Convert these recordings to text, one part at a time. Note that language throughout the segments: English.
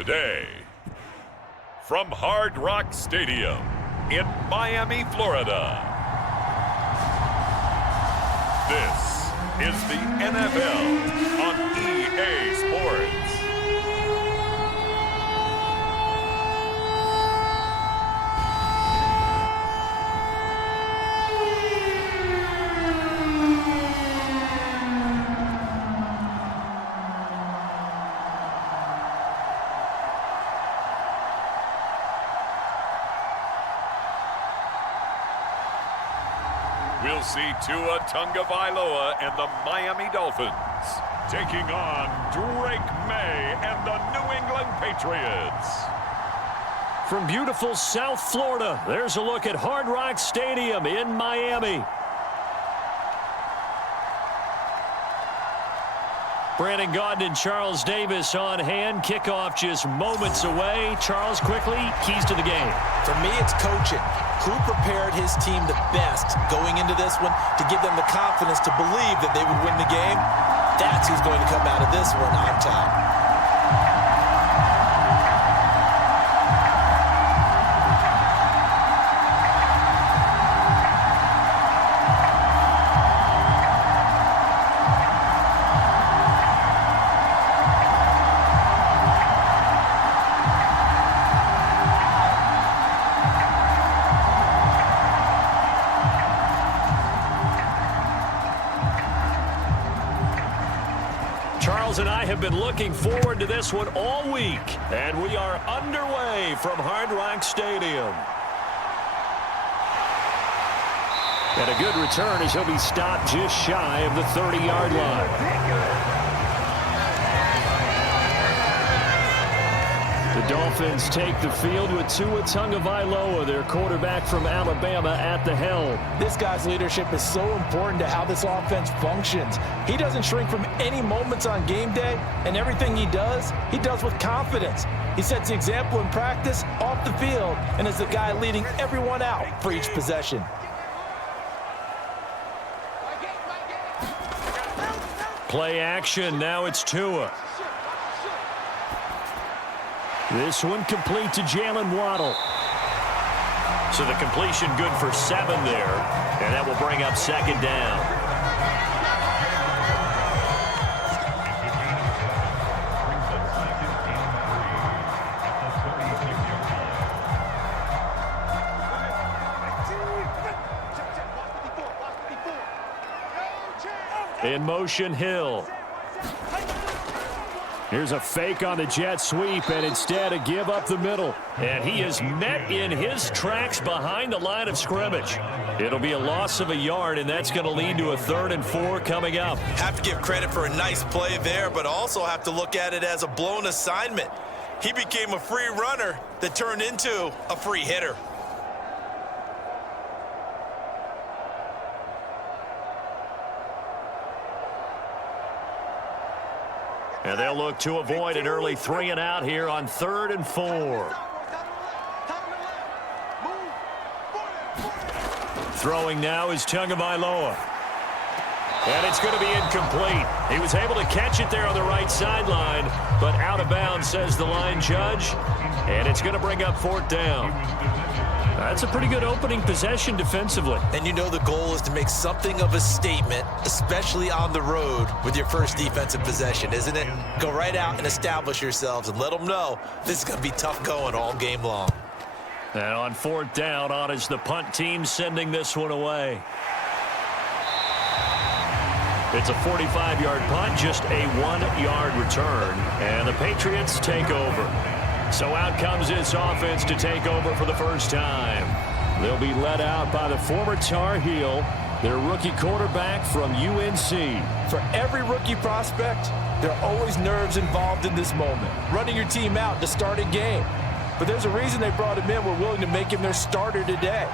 Today, from Hard Rock Stadium in Miami, Florida, this is the NFL on EA Sports. We'll see Tua Tagovailoa and the Miami Dolphins taking on Drake May and the New England Patriots. From beautiful South Florida, there's a look at Hard Rock Stadium in Miami. Brandon Gaudin and Charles Davis on hand. Kickoff just moments away. Charles, quickly, keys to the game. For me, it's coaching. Who prepared his team the best going into this one to give them the confidence to believe that they would win the game? That's who's going to come out of this one on top. Charles and I have been looking forward to this one all week, and we are underway from Hard Rock Stadium. And a good return as he'll be stopped just shy of the 30-yard line. The Dolphins take the field with Tua Tagovailoa, their quarterback from Alabama, at the helm. This guy's leadership is so important to how this offense functions. He doesn't shrink from any moments on game day, and everything he does with confidence. He sets the example in practice, off the field, and is the guy leading everyone out for each possession. Play action, now it's Tua. This one complete to Jalen Waddle. So the completion good for 7 there, and that will bring up second down. In motion, Hill. Here's a fake on the jet sweep, and instead a give up the middle. And he is met in his tracks behind the line of scrimmage. It'll be a loss of a yard, and that's going to lead to a 3rd and 4 coming up. Have to give credit for a nice play there, but also have to look at it as a blown assignment. He became a free runner that turned into a free hitter. And they'll look to avoid an early 3 and out here on 3rd and 4. Throwing now is Tagovailoa. And it's going to be incomplete. He was able to catch it there on the right sideline, but out of bounds, says the line judge. And it's going to bring up 4th down. That's a pretty good opening possession defensively. And you know the goal is to make something of a statement, especially on the road with your first defensive possession, isn't it? Go right out and establish yourselves and let them know this is going to be tough going all game long. And on 4th down, on is the punt team sending this one away. It's a 45-yard punt, just a 1-yard return, and the Patriots take over. So out comes this offense to take over for the first time. They'll be led out by the former Tar Heel, their rookie quarterback from UNC. For every rookie prospect, there are always nerves involved in this moment. Running your team out to start a game. But there's a reason they brought him in. We're willing to make him their starter today.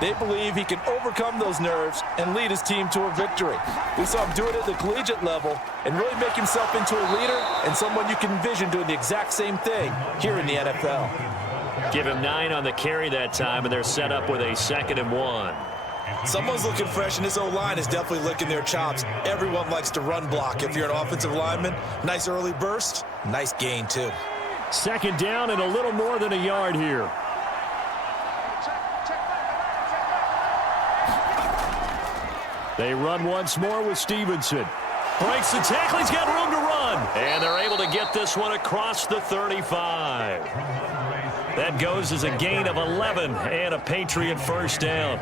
They believe he can overcome those nerves and lead his team to a victory. We saw him do it at the collegiate level and really make himself into a leader and someone you can envision doing the exact same thing here in the NFL. Give him 9 on the carry that time, and they're set up with a 2nd and 1. Someone's looking fresh, and this O-line is definitely licking their chops. Everyone likes to run block. If you're an offensive lineman, nice early burst, nice gain too. Second down and a little more than a yard here. They run once more with Stevenson. Breaks the tackle. He's got room to run. And they're able to get this one across the 35. That goes as a gain of 11 and a Patriot first down.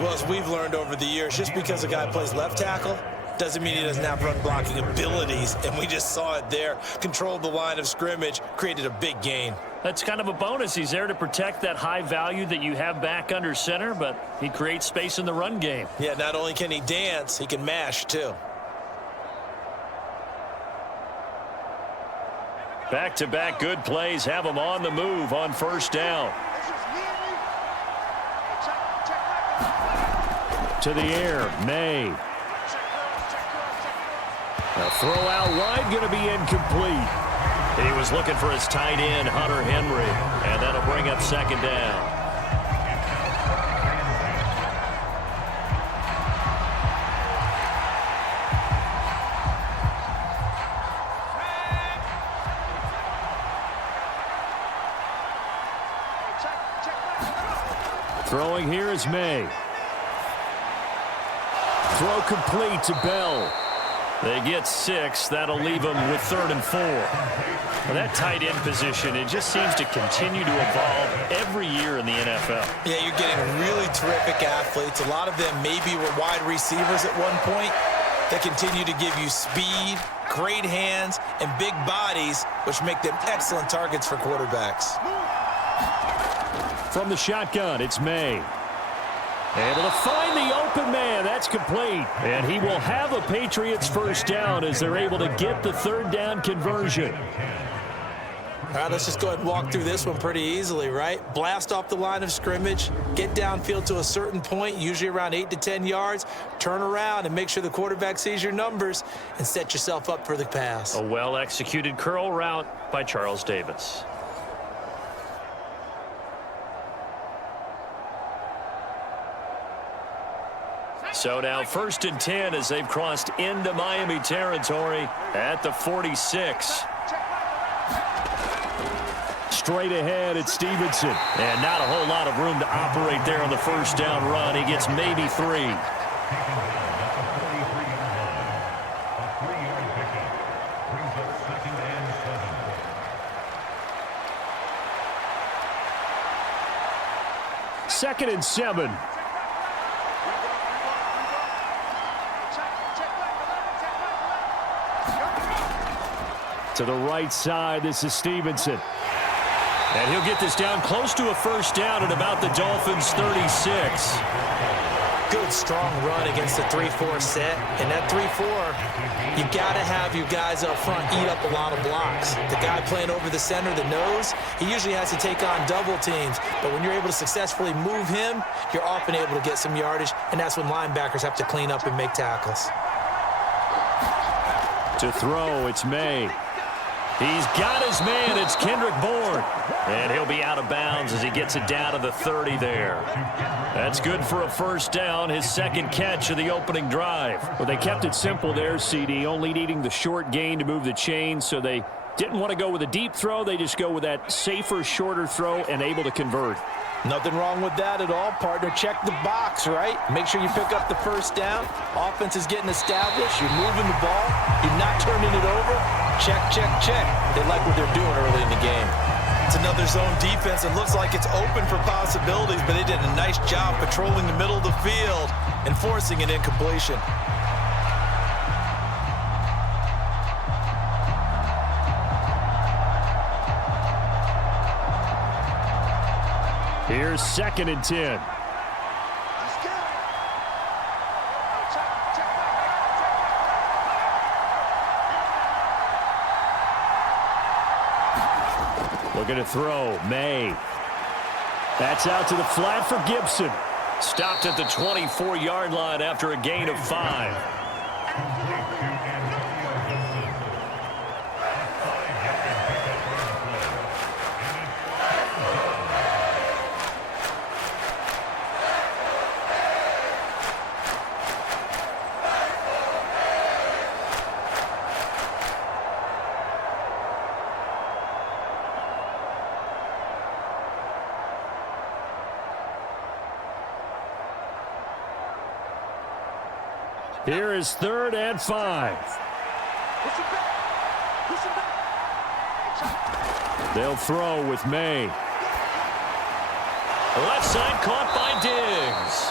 Well, as we've learned over the years, just because a guy plays left tackle doesn't mean he doesn't have run blocking abilities. And we just saw it there. Controlled the line of scrimmage, created a big gain. That's kind of a bonus. He's there to protect that high value that you have back under center, but he creates space in the run game. Yeah, not only can he dance, he can mash too. Back-to-back good plays have him on the move on first down. To the air, May. A throw out wide, going to be incomplete. He was looking for his tight end, Hunter Henry, and that'll bring up second down. Throwing here is May. Throw complete to Bell. They get 6. That'll leave them with 3rd and 4. Well, that tight end position, it just seems to continue to evolve every year in the NFL. Yeah, you're getting really terrific athletes. A lot of them maybe were wide receivers at one point. They continue to give you speed, great hands, and big bodies, which make them excellent targets for quarterbacks. From the shotgun, it's May. Able to find the open man. That's complete. And he will have a Patriots first down as they're able to get the 3rd down conversion. All right, let's just go ahead and walk through this one pretty easily, right? Blast off the line of scrimmage, get downfield to a certain point, usually around 8 to 10 yards, turn around and make sure the quarterback sees your numbers and set yourself up for the pass. A well-executed curl route by Charles Davis. So now 1st and 10 as they've crossed into Miami territory at the 46. Straight ahead, it's Stevenson. And not a whole lot of room to operate there on the first down run. He gets maybe 3. Second and 7. To the right side, this is Stevenson. And he'll get this down close to a first down at about the Dolphins' 36. Good, strong run against the 3-4 set. And that 3-4, you got to have your guys up front eat up a lot of blocks. The guy playing over the center, the nose, he usually has to take on double teams. But when you're able to successfully move him, you're often able to get some yardage, and that's when linebackers have to clean up and make tackles. To throw, it's May. He's got his man. It's Kendrick Bourne. And he'll be out of bounds as he gets it down to the 30 there. That's good for a first down, his second catch of the opening drive. Well, they kept it simple there, CD, only needing the short gain to move the chains, so they didn't want to go with a deep throw. They just go with that safer, shorter throw and able to convert. Nothing wrong with that at all, partner. Check the box, right? Make sure you pick up the first down. Offense is getting established. You're moving the ball. You're not turning it over. Check, check, check. They like what they're doing early in the game. It's another zone defense. It looks like it's open for possibilities, but they did a nice job patrolling the middle of the field and forcing an incompletion. Here's 2nd and 10. Looking to throw, May. That's out to the flat for Gibson. Stopped at the 24-yard line after a gain of 5. Here is 3rd and 5. They'll throw with May. Left side caught by Diggs.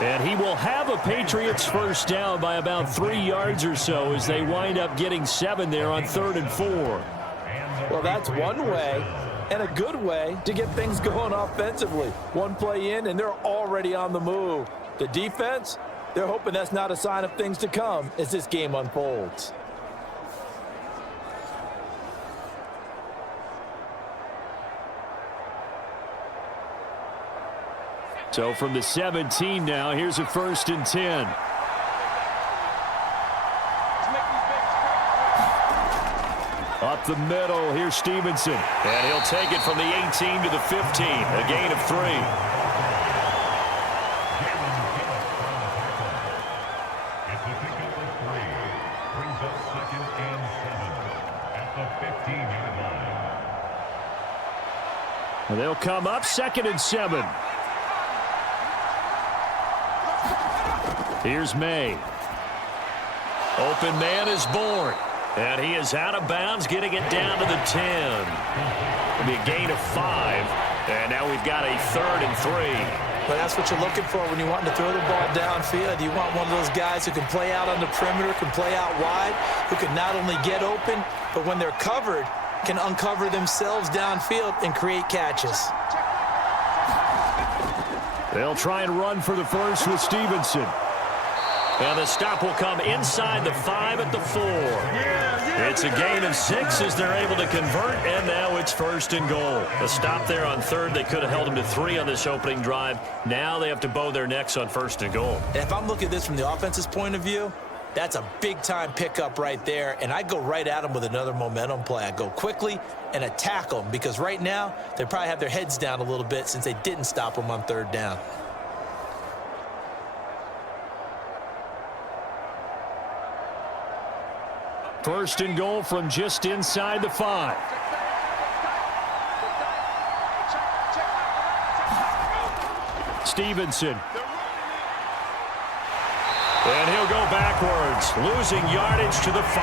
And he will have a Patriots first down by about 3 yards or so as they wind up getting 7 there on 3rd and 4. Well, that's one way and a good way to get things going offensively. One play in, and they're already on the move. The defense, they're hoping that's not a sign of things to come as this game unfolds. So from the 17 now, here's a 1st and 10. Up the middle, here's Stevenson. And he'll take it from the 18 to the 15, a gain of 3. Brings up 2nd and 7 at the 15-yard line. And they'll come up 2nd and 7. Here's May. Open man is born. And he is out of bounds, getting it down to the 10. It'll be a gain of 5. And now we've got a 3rd and 3. But that's what you're looking for when you want to throw the ball downfield. You want one of those guys who can play out on the perimeter, can play out wide, who can not only get open, but when they're covered, can uncover themselves downfield and create catches. They'll try and run for the first with Stevenson. And the stop will come inside the 5 at the 4. It's a gain of 6 as they're able to convert, and now it's 1st and goal. A stop there on 3rd. They could have held them to 3 on this opening drive. Now they have to bow their necks on 1st and goal. And if I'm looking at this from the offense's point of view, that's a big-time pickup right there, and I go right at them with another momentum play. I go quickly and attack them because right now they probably have their heads down a little bit since they didn't stop them on 3rd down. First and goal from just inside the 5. Stevenson. And he'll go backwards, losing yardage to the 5.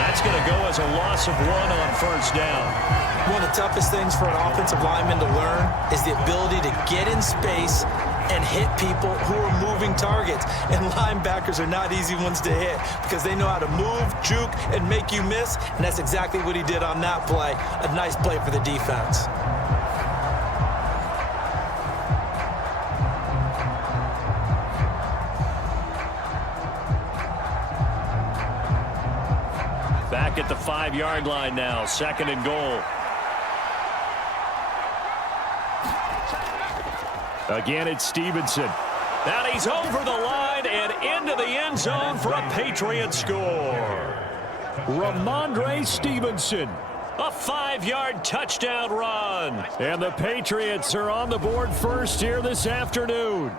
That's going to go as a loss of 1 on 1st down. One of the toughest things for an offensive lineman to learn is the ability to get in space and hit people who are moving targets. And linebackers are not easy ones to hit because they know how to move, juke, and make you miss. And that's exactly what he did on that play. A nice play for the defense. Back at the 5-yard line now, 2nd and goal. Again, it's Stevenson. And he's over the line and into the end zone for a Patriots score. Ramondre Stevenson, a 5-yard touchdown run. And the Patriots are on the board first here this afternoon.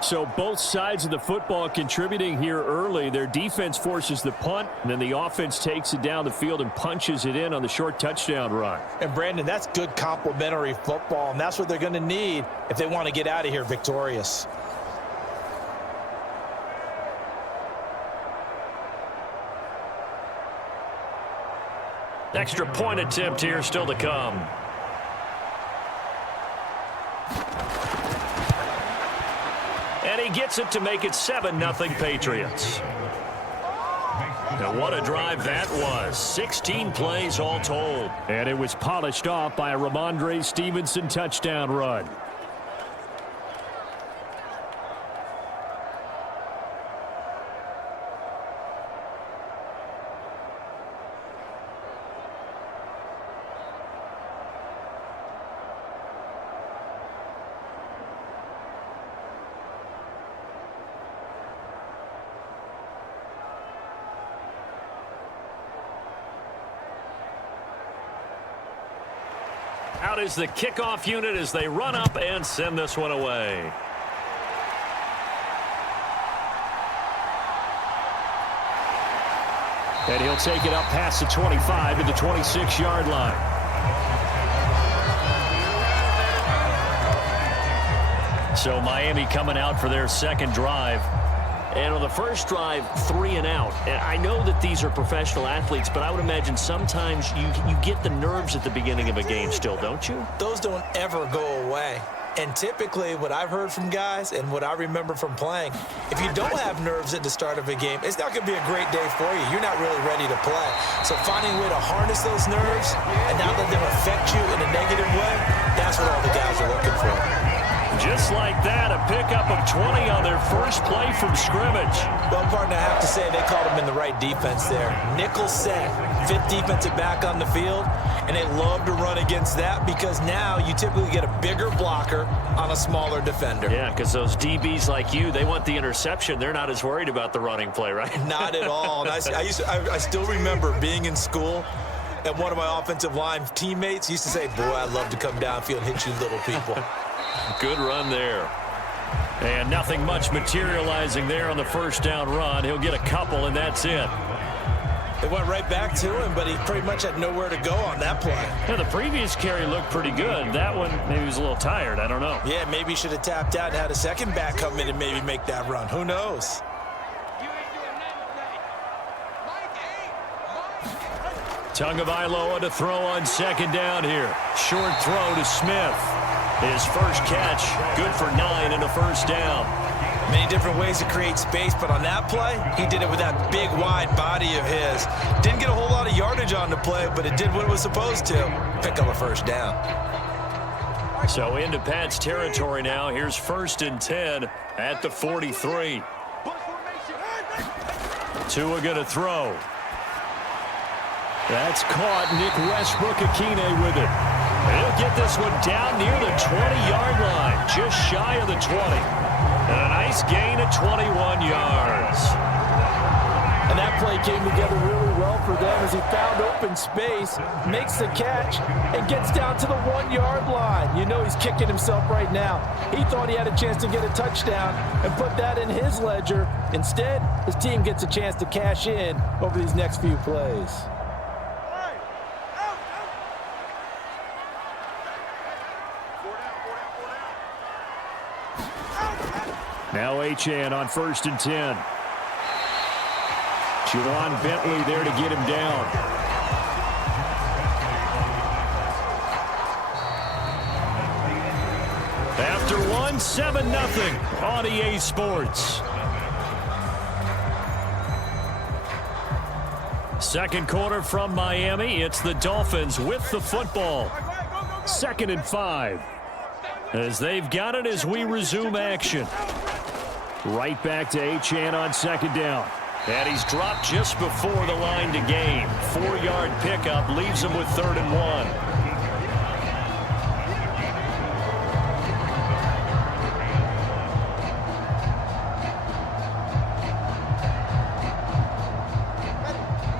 So both sides of the football contributing here early. Their defense forces the punt, and then the offense takes it down the field and punches it in on the short touchdown run. And, Brandon, that's good complementary football, and that's what they're going to need if they want to get out of here victorious. Extra point attempt here still to come. And he gets it to make it 7-0 Patriots. Now what a drive that was. 16 plays all told. And it was polished off by a Ramondre Stevenson touchdown run. Out is the kickoff unit as they run up and send this one away. And he'll take it up past the 25 to the 26-yard line. So Miami coming out for their second drive. And on the first drive, 3 and out. And I know that these are professional athletes, but I would imagine sometimes you get the nerves at the beginning of a game still, don't you? Those don't ever go away. And typically what I've heard from guys and what I remember from playing, if you don't have nerves at the start of a game, it's not going to be a great day for you. You're not really ready to play. So finding a way to harness those nerves and not let them affect you in a negative way, that's what all the guys are looking for. Just like that, a pickup of 20 on their first play from scrimmage. Well, partner, I have to say they called him in the right defense there. Nickel set, 5th defensive back on the field, and they love to run against that because now you typically get a bigger blocker on a smaller defender. Yeah, because those DBs like you, they want the interception. They're not as worried about the running play, right? Not at all. And I still remember being in school, and one of my offensive line teammates used to say, boy, I'd love to come downfield and hit you little people. Good run there. And nothing much materializing there on the first down run. He'll get a couple, and that's it. They went right back to him, but he pretty much had nowhere to go on that play. Yeah, the previous carry looked pretty good. That one, maybe he was a little tired. I don't know. Yeah, maybe he should have tapped out and had a second back come in and maybe make that run. Who knows? Tagovailoa to throw on second down here. Short throw to Smith. His first catch, good for 9 and a first down. Many different ways to create space, but on that play, he did it with that big, wide body of his. Didn't get a whole lot of yardage on the play, but it did what it was supposed to. Pick up a first down. So into Pat's territory now. Here's 1st and 10 at the 43. Tua going to throw. That's caught. Nick Westbrook-Akine with it. He'll get this one down near the 20-yard line, just shy of the 20. And a nice gain of 21 yards. And that play came together really well for them as he found open space, makes the catch, and gets down to the 1-yard line. You know he's kicking himself right now. He thought he had a chance to get a touchdown and put that in his ledger. Instead, his team gets a chance to cash in over these next few plays. Now Achane on 1st and 10. Javon Bentley there to get him down. After 1, 7-0 on EA Sports. Second quarter from Miami. It's the Dolphins with the football. 2nd and 5. As they've got it as we resume action. Right back to Achane on 2nd down. And he's dropped just before the line to gain. 4-yard pickup leaves him with 3rd and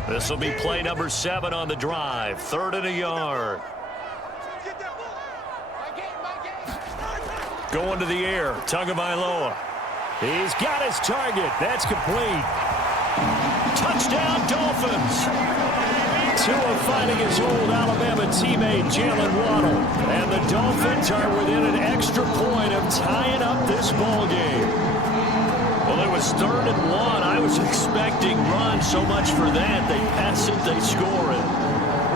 1. This will be play number 7 on the drive. 3rd and a yard. Going to the air. Tagovailoa. He's got his target. That's complete. Touchdown, Dolphins. Tua fighting his old Alabama teammate, Jalen Waddle. And the Dolphins are within an extra point of tying up this ball game. Well, it was 3rd and 1. I was expecting runs. So much for that. They pass it, they score it.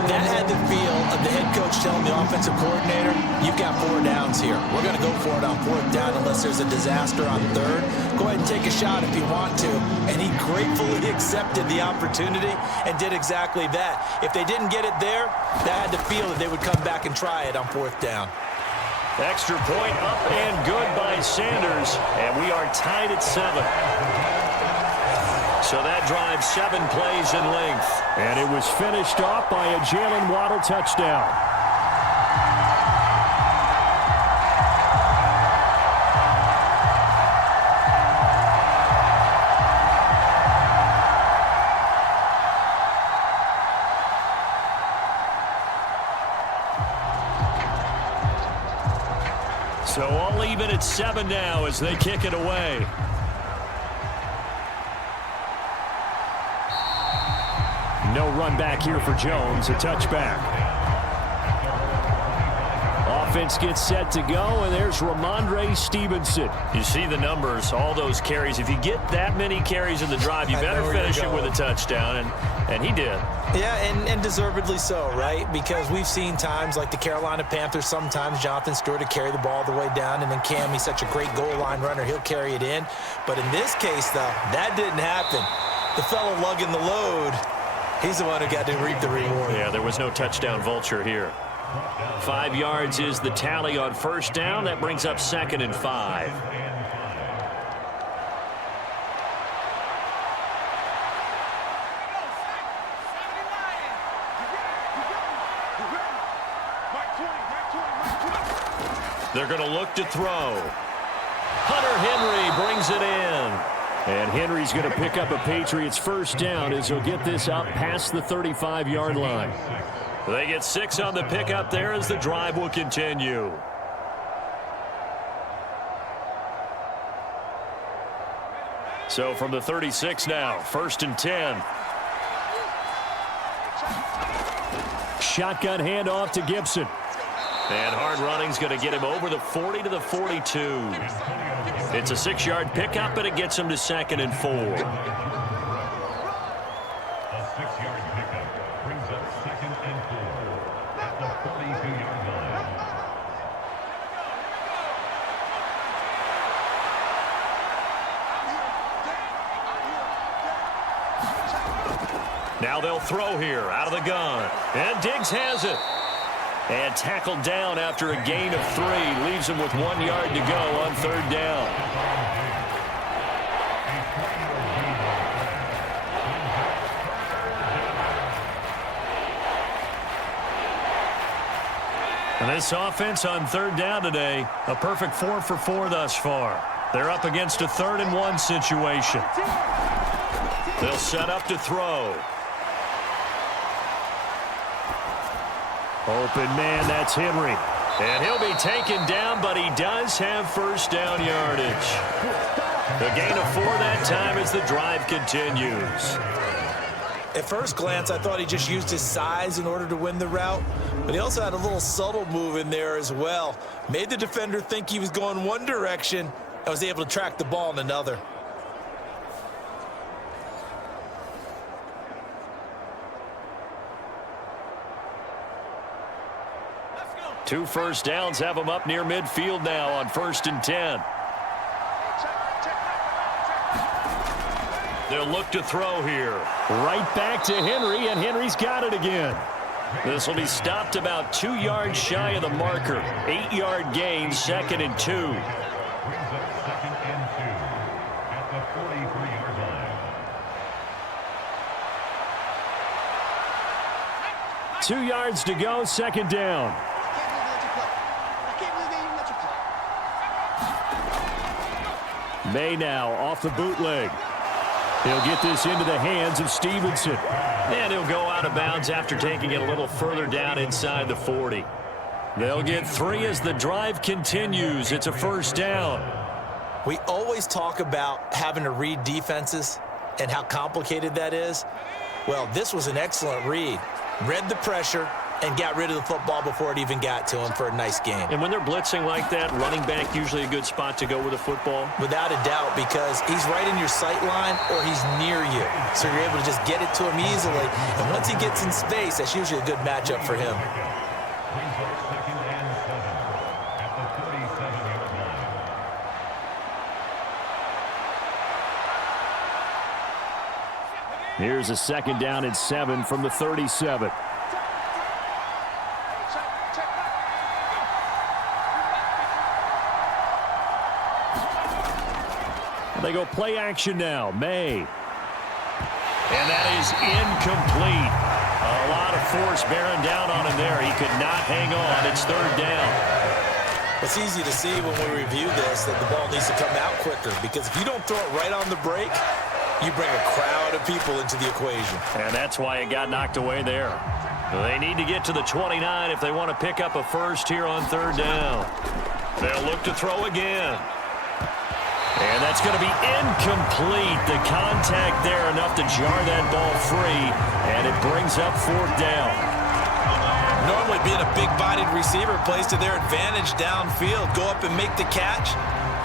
That had the feel of the head coach telling the offensive coordinator, you've got 4 downs here. We're going to go for it on 4th down unless there's a disaster on 3rd. Go ahead and take a shot if you want to. And he gratefully accepted the opportunity and did exactly that. If they didn't get it there, that had the feel that they would come back and try it on 4th down. Extra point up and good by Sanders. And we are tied at 7. So that drives 7 plays in length. And it was finished off by a Jalen Waddle touchdown. So all even at 7 now as they kick it away. No run back here for Jones, a touchback. offense gets set to go, and there's Ramondre Stevenson. You see the numbers, all those carries. If you get that many carries in the drive, you better finish it with a touchdown, and he did. Yeah, and deservedly so, right? Because we've seen times like the Carolina Panthers, sometimes Jonathan Stewart to carry the ball all the way down, and then Cam, he's such a great goal line runner, he'll carry it in. But in this case, though, that didn't happen. The fellow lugging the load, he's the one who got to reap the reward. Yeah, there was no touchdown vulture here. 5 yards is the tally on first down. That brings up 2nd and 5. They're going to look to throw. Hunter Henry brings it in. And Henry's going to pick up a Patriots first down as he'll get this up past the 35-yard line. They get 6 on the pickup there as the drive will continue. So from the 36 now, 1st and 10. Shotgun handoff to Gibson. And hard running's going to get him over the 40 to the 42. It's a 6-yard pickup, and it gets him to 2nd and 4. A 6-yard pickup brings up 2nd and 4 at the 42-yard line. Now they'll throw here out of the gun. And Diggs has it. And tackled down after a gain of 3. Leaves him with 1 yard to go on 3rd down. And this offense on 3rd down today, a perfect 4 for 4 thus far. They're up against a 3rd and 1 situation. They'll set up to throw. Open man, that's Henry. And he'll be taken down, but he does have first down yardage. The gain of 4 that time as the drive continues. At first glance, I thought he just used his size in order to win the route, but he also had a little subtle move in there as well. Made the defender think he was going one direction and was able to track the ball in another. Two first downs have him up near midfield now on 1st and 10. They'll look to throw here. Right back to Henry, and Henry's got it again. This will be stopped about 2 yards shy of the marker. 8-yard gain, 2nd and 2. Brings up 2nd and 2 at the 43-yard line. 2 yards to go, 2nd down. May now off the bootleg. He'll get this into the hands of Stevenson. And he'll go out of bounds after taking it a little further down inside the 40. They'll get 3 as the drive continues. It's a first down. We always talk about having to read defenses and how complicated that is. Well, this was an excellent read. Read the pressure and got rid of the football before it even got to him for a nice game. And when they're blitzing like that, running back usually a good spot to go with the football? Without a doubt, because he's right in your sight line or he's near you. So you're able to just get it to him easily. And once he gets in space, that's usually a good matchup for him. Brings up 2nd and 7 at the 37-yard line. Here's a 2nd down and 7 from the 37. They go play action now. May. And that is incomplete. A lot of force bearing down on him there. He could not hang on. It's 3rd down. It's easy to see when we review this that the ball needs to come out quicker, because if you don't throw it right on the break, you bring a crowd of people into the equation. And that's why it got knocked away there. They need to get to the 29 if they want to pick up a first here on 3rd down. They'll look to throw again. And that's going to be incomplete. The contact there enough to jar that ball free, and it brings up 4th down. Normally being a big-bodied receiver plays to their advantage downfield. Go up and make the catch,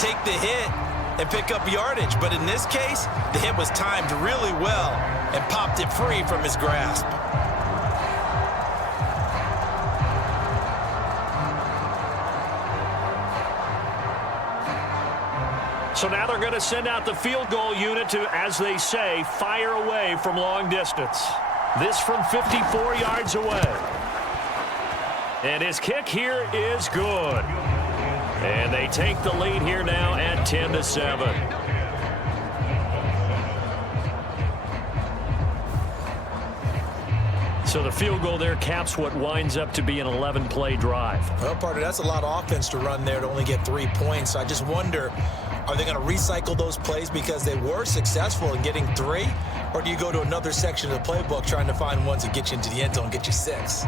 take the hit, and pick up yardage. But in this case, the hit was timed really well and popped it free from his grasp. So now they're going to send out the field goal unit to, as they say, fire away from long distance. This from 54 yards away. And his kick here is good. And they take the lead here now at 10-7. So the field goal there caps what winds up to be an 11-play drive. Well, partner, that's a lot of offense to run there to only get 3 points. I just wonder, are they going to recycle those plays because they were successful in getting 3? Or do you go to another section of the playbook trying to find ones that get you into the end zone and get you 6?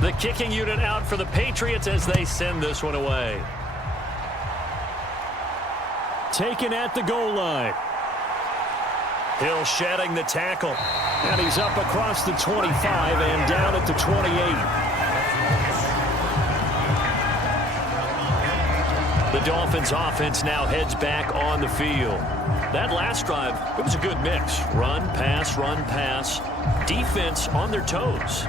The kicking unit out for the Patriots as they send this one away. Taken at the goal line. Hill shedding the tackle. And he's up across the 25 and down at the 28. The Dolphins offense now heads back on the field. That last drive, it was a good mix. Run, pass, defense on their toes.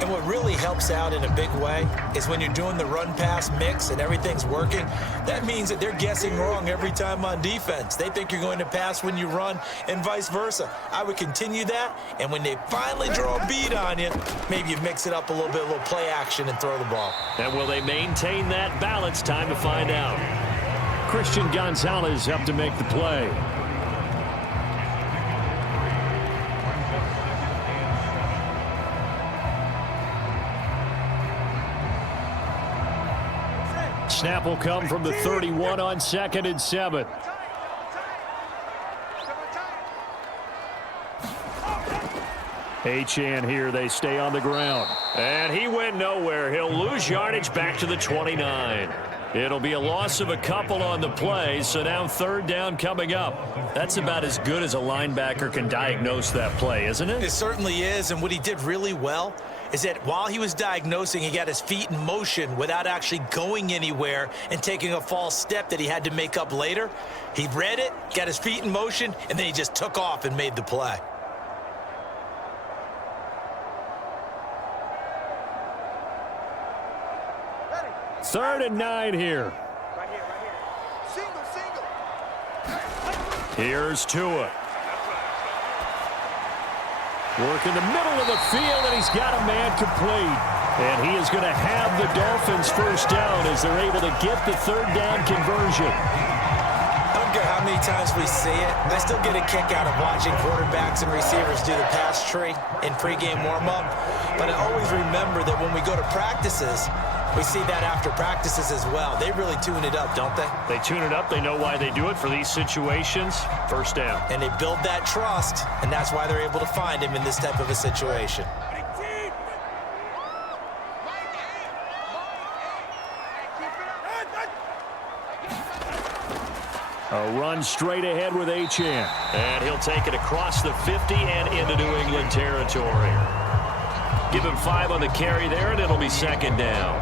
And what really helps out in a big way is when you're doing the run-pass mix and everything's working, that means that they're guessing wrong every time on defense. They think you're going to pass when you run and vice versa. I would continue that, and when they finally draw a beat on you, maybe you mix it up a little bit, a little play action and throw the ball. And will they maintain that balance? Time to find out. Christian Gonzalez up to make the play. Snap will come from the 31 on 2nd and 7. Achane here. They stay on the ground. And he went nowhere. He'll lose yardage back to the 29. It'll be a loss of a couple on the play, so now 3rd down coming up. That's about as good as a linebacker can diagnose that play, isn't it? It certainly is, and what he did really well is that while he was diagnosing, he got his feet in motion without actually going anywhere and taking a false step that he had to make up later. He read it, got his feet in motion, and then he just took off and made the play. Third and 9 here. Right here. Single. Here's Tua. Work in the middle of the field, and he's got a man complete. And he is going to have the Dolphins first down as they're able to get the 3rd down conversion. I don't care how many times we see it. I still get a kick out of watching quarterbacks and receivers do the pass tree in pregame warm-up. But I always remember that when we go to practices, we see that after practices as well. They really tune it up, don't they? They tune it up. They know why they do it for these situations. First down. And they build that trust, and that's why they're able to find him in this type of a situation. A run straight ahead with Achane. And he'll take it across the 50 and into New England territory. Give him 5 on the carry there, and it'll be 2nd down.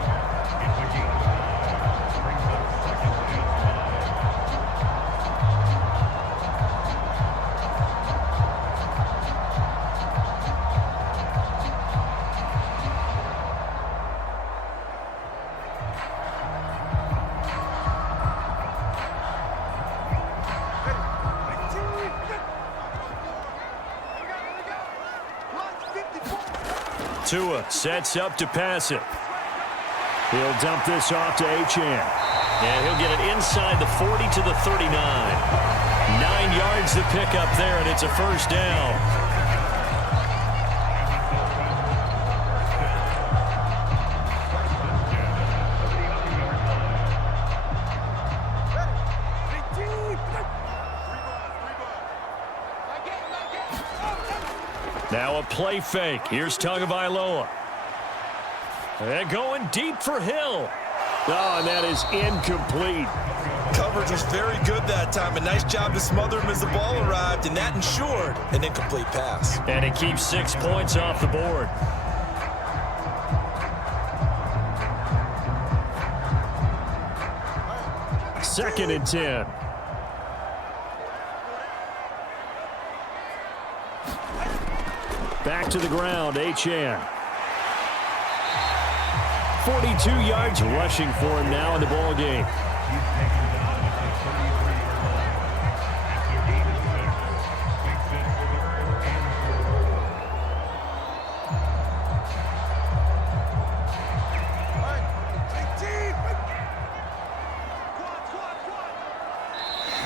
Tua sets up to pass it. He'll dump this off to Achane. And he'll get it inside the 40 to the 39. 9 yards to pick up there, and it's a first down. Now a play fake. Here's Tagovailoa. And going deep for Hill. Oh, and that is incomplete. Coverage was very good that time. A nice job to smother him as the ball arrived, and that ensured an incomplete pass. And it keeps 6 points off the board. Second and 10. Back to the ground, Achane. 42 yards rushing for him now in the ball game.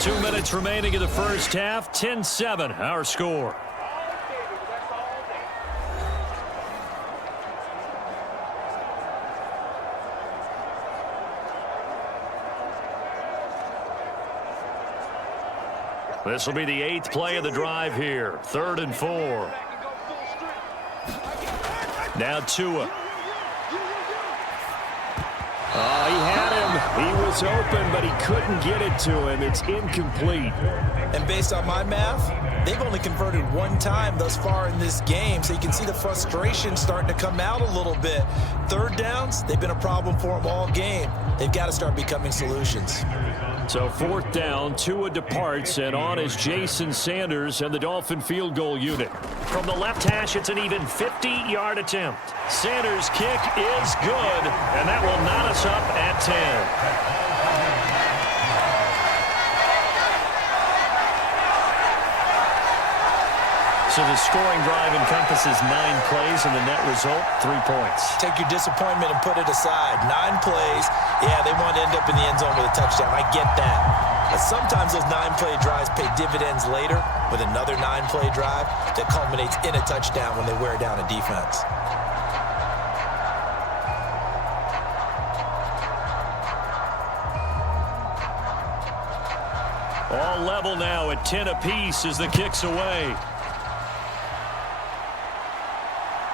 Two minutes remaining in the first half. 10-7, our score. This will be the 8th play of the drive here. 3rd and 4. Now Tua. Oh, he had him. He was open, but he couldn't get it to him. It's incomplete. And based on my math, they've only converted one time thus far in this game, so you can see the frustration starting to come out a little bit. Third downs, they've been a problem for them all game. They've got to start becoming solutions. So 4th down, Tua departs, and on is Jason Sanders and the Dolphin field goal unit. From the left hash, it's an even 50-yard attempt. Sanders' kick is good, and that will knot us up at 10. So the scoring drive encompasses 9 plays, and the net result, 3 points. Take your disappointment and put it aside. 9 plays. Yeah, they want to end up in the end zone with a touchdown. I get that. But sometimes those 9-play drives pay dividends later with another 9-play drive that culminates in a touchdown when they wear down a defense. All level now at 10 apiece as the kick's away.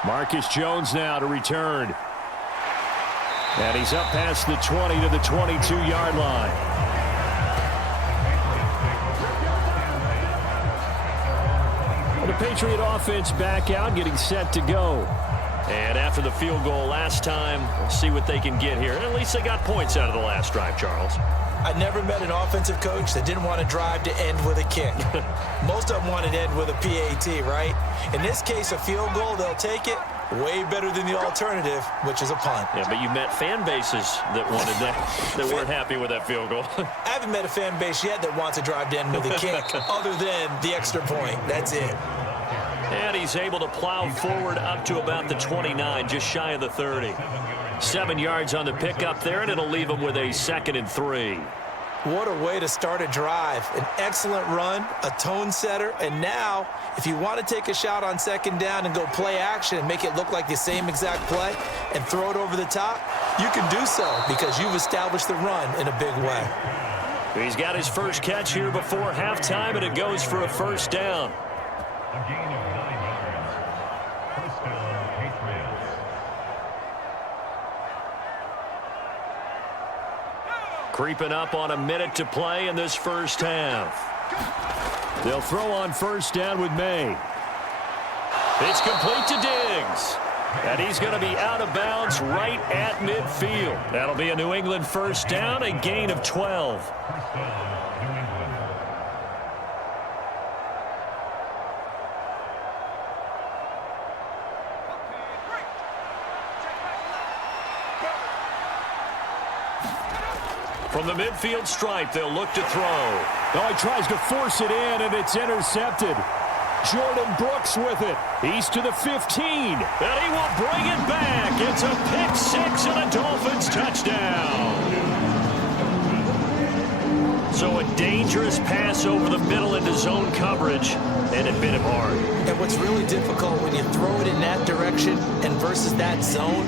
Marcus Jones now to return. And he's up past the 20 to the 22-yard line. Well, the Patriot offense back out, getting set to go. And after the field goal last time, we'll see what they can get here. At least they got points out of the last drive, Charles. I never met an offensive coach that didn't want to drive to end with a kick. Most of them wanted to end with a PAT, right? In this case, a field goal, they'll take it. Way better than the alternative, which is a punt. Yeah, but you met fan bases that wanted that, that weren't happy with that field goal. I haven't met a fan base yet that wants to drive to end with a kick, other than the extra point. That's it. And he's able to plow forward up to about the 29, just shy of the 30. 7 yards on the pickup there, and it'll leave him with a 2nd and 3. What a way to start a drive. An excellent run, a tone setter, and now, if you want to take a shot on 2nd down and go play action and make it look like the same exact play and throw it over the top, you can do so because you've established the run in a big way. He's got his first catch here before halftime, and it goes for a 1st down. A gain of 9 yards. 1st down, Patriots. Creeping up on a minute to play in this first half. They'll throw on 1st down with May. It's complete to Diggs. And he's going to be out of bounds right at midfield. That'll be a New England 1st down, a gain of 12. 1st down, New England. From the midfield stripe, they'll look to throw. Oh, he tries to force it in, and it's intercepted. Jordan Brooks with it. He's to the 15, and he will bring it back. It's a pick 6 and a Dolphins touchdown. So a dangerous pass over the middle into zone coverage, and it bit him hard. And what's really difficult when you throw it in that direction and versus that zone,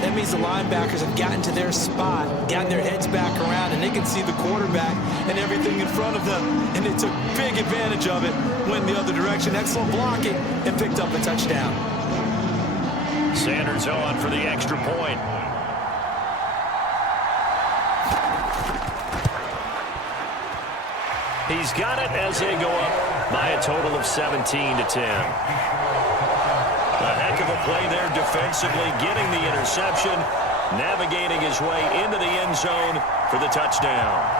that means the linebackers have gotten to their spot, gotten their heads back around, and they can see the quarterback and everything in front of them. And they took big advantage of it, went the other direction. Excellent blocking, and picked up a touchdown. Sanders on for the extra point. He's got it as they go up by a total of 17-10. A heck of a play there defensively, getting the interception, navigating his way into the end zone for the touchdown.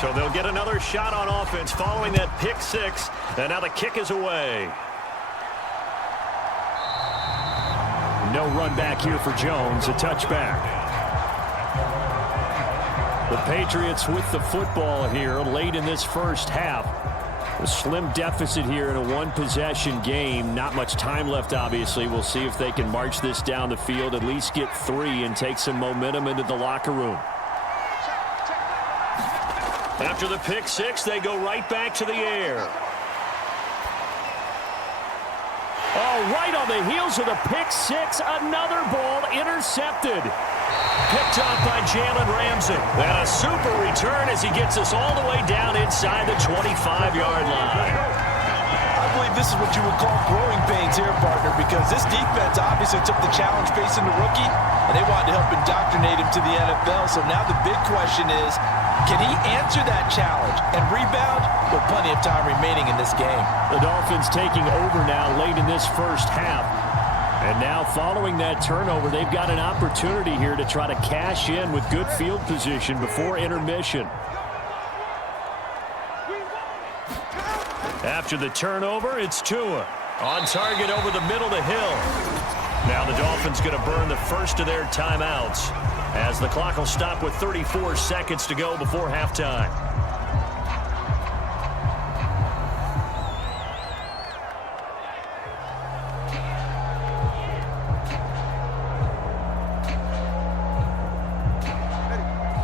So they'll get another shot on offense following that pick six, and now the kick is away. No run back here for Jones, a touchback. The Patriots with the football here late in this first half. A slim deficit here in a one-possession game. Not much time left, obviously. We'll see if they can march this down the field, at least get 3 and take some momentum into the locker room. After the pick six, they go right back to the air. Oh, right on the heels of the pick six, another ball intercepted. Picked off by Jalen Ramsey. And a super return as he gets us all the way down inside the 25-yard line. I believe this is what you would call growing pains here, partner, because this defense obviously took the challenge facing the rookie, and they wanted to help indoctrinate him to the NFL. So now the big question is, can he answer that challenge and rebound with plenty of time remaining in this game? The Dolphins taking over now late in this first half. And now following that turnover, they've got an opportunity here to try to cash in with good field position before intermission. After the turnover, it's Tua. On target over the middle to Hill. Now the Dolphins going to burn the first of their timeouts, as the clock will stop with 34 seconds to go before halftime.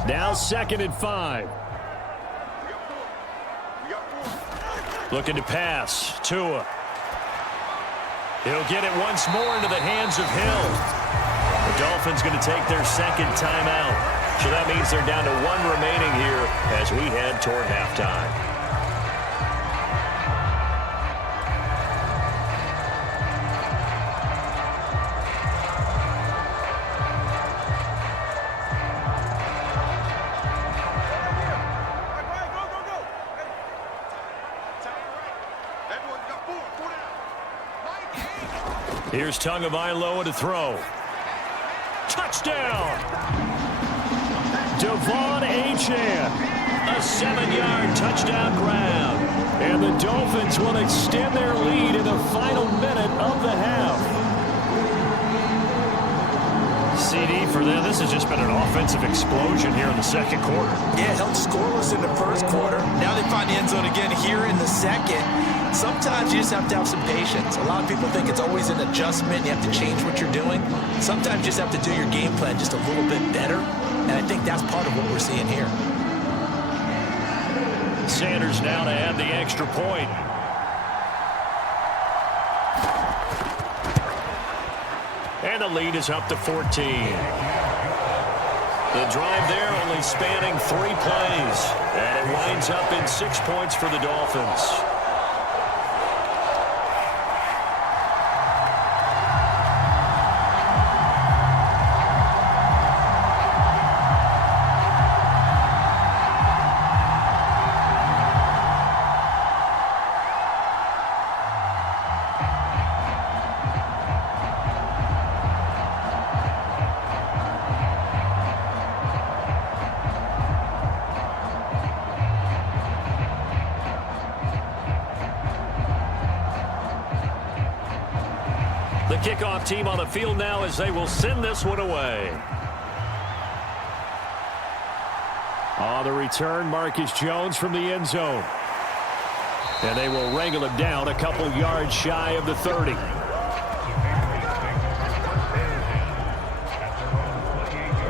Now 2nd and 5. Looking to pass. Tua. He'll get it once more into the hands of Hill. The Dolphins going to take their second timeout. So that means they're down to 1 remaining here as we head toward halftime. Here's Tagovailoa to throw. Touchdown! Devon Achane. A 7-yard touchdown grab. And the Dolphins will extend their lead in the final minute of the half. CD for them. This has just been an offensive explosion here in the second quarter. Yeah, held scoreless in the first quarter. Now they find the end zone again here in the second. Sometimes you just have to have some patience. A lot of people think it's always an adjustment. You have to change what you're doing. Sometimes you just have to do your game plan just a little bit better. And I think that's part of what we're seeing here. Sanders now to add the extra point. And the lead is up to 14. The drive there only spanning 3 plays. And it winds up in 6 points for the Dolphins. The kickoff team on the field now as they will send this one away. On the return, Marcus Jones from the end zone. And they will wrangle him down a couple yards shy of the 30.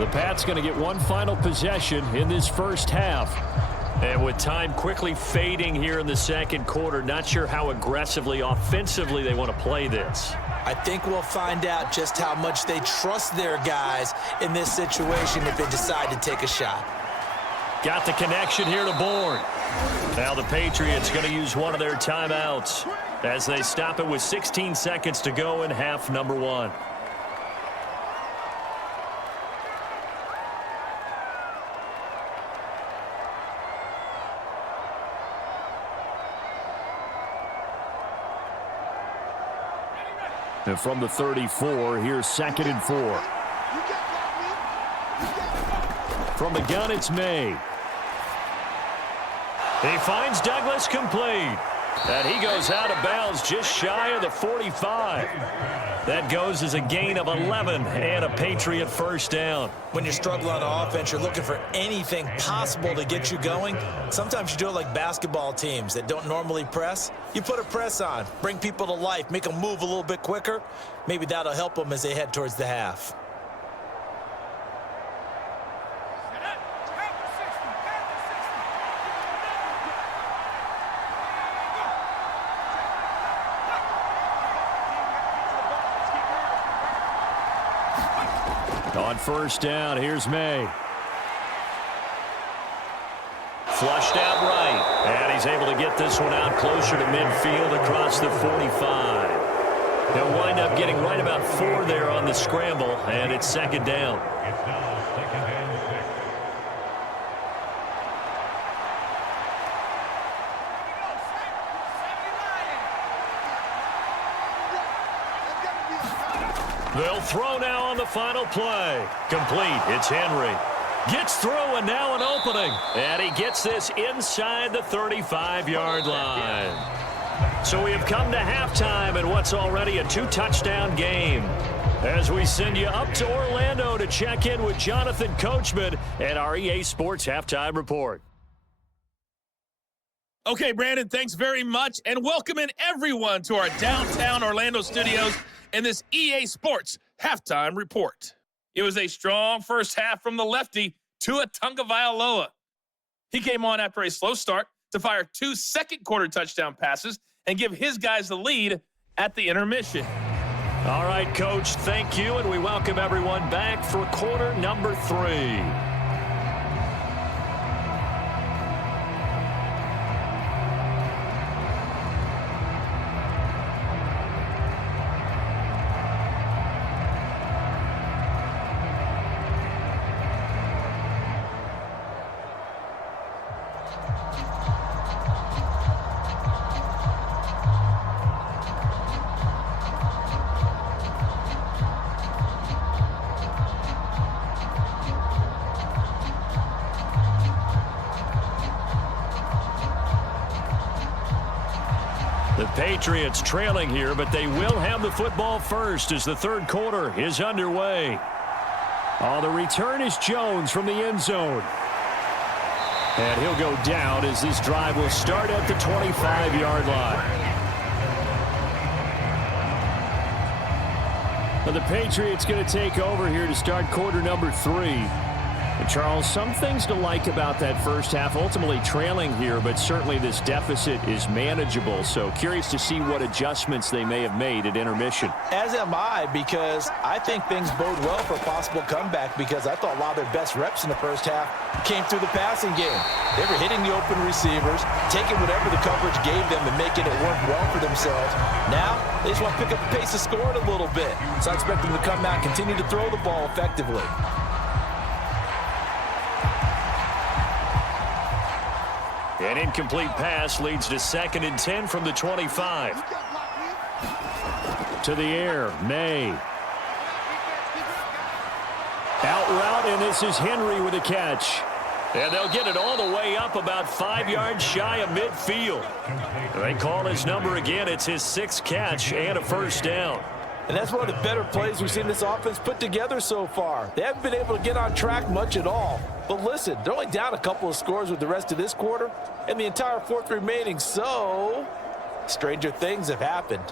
The Pats going to get one final possession in this first half. And with time quickly fading here in the second quarter, not sure how aggressively, offensively they want to play this. I think we'll find out just how much they trust their guys in this situation if they decide to take a shot. Got the connection here to Bourne. Now the Patriots going to use one of their timeouts as they stop it with 16 seconds to go in half number one. And from the 34, here's 2nd and 4. From the gun, it's May. He finds Douglas complete. And he goes out of bounds just shy of the 45. That goes as a gain of 11 and a Patriot first down. When you're struggling on offense, you're looking for anything possible to get you going. Sometimes you do it like basketball teams that don't normally press. You put a press on, bring people to life, make them move a little bit quicker. Maybe that'll help them as they head towards the half. On first down, here's May. Flushed out right. And he's able to get this one out closer to midfield across the 45. They'll wind up getting right about 4 there on the scramble, and it's 2nd down. It's now 2nd and 6. They'll throw now on the final play. Complete. It's Henry. Gets through, and now an opening. And he gets this inside the 35-yard line. So we have come to halftime in what's already a 2-touchdown game. As we send you up to Orlando to check in with Jonathan Coachman at our EA Sports Halftime Report. Okay, Brandon, thanks very much, and welcome in everyone to our downtown Orlando studios in this EA Sports Halftime Report. It was a strong first half from the lefty, Tua Tagovailoa. He came on after a slow start to fire 2 second-quarter touchdown passes and give his guys the lead at the intermission. All right, Coach, thank you, and we welcome everyone back for quarter number 3. The Patriots trailing here, but they will have the football first as the third quarter is underway. On the return is Jones from the end zone. And he'll go down as this drive will start at the 25-yard line. Now the Patriots going to take over here to start quarter number 3. And Charles, some things to like about that first half, ultimately trailing here, but certainly this deficit is manageable. So curious to see what adjustments they may have made at intermission. As am I, because I think things bode well for a possible comeback, because I thought a lot of their best reps in the first half came through the passing game. They were hitting the open receivers, taking whatever the coverage gave them and making it work well for themselves. Now, they just want to pick up the pace of scoring a little bit. So I expect them to come out and continue to throw the ball effectively. An incomplete pass leads to 2nd and 10 from the 25. To the air, May. Out route, and this is Henry with a catch. And they'll get it all the way up about 5 yards shy of midfield. They call his number again. It's his 6th catch and a first down. And that's one of the better plays we've seen this offense put together so far. They haven't been able to get on track much at all. But listen, they're only down a couple of scores with the rest of this quarter and the entire fourth remaining, so stranger things have happened.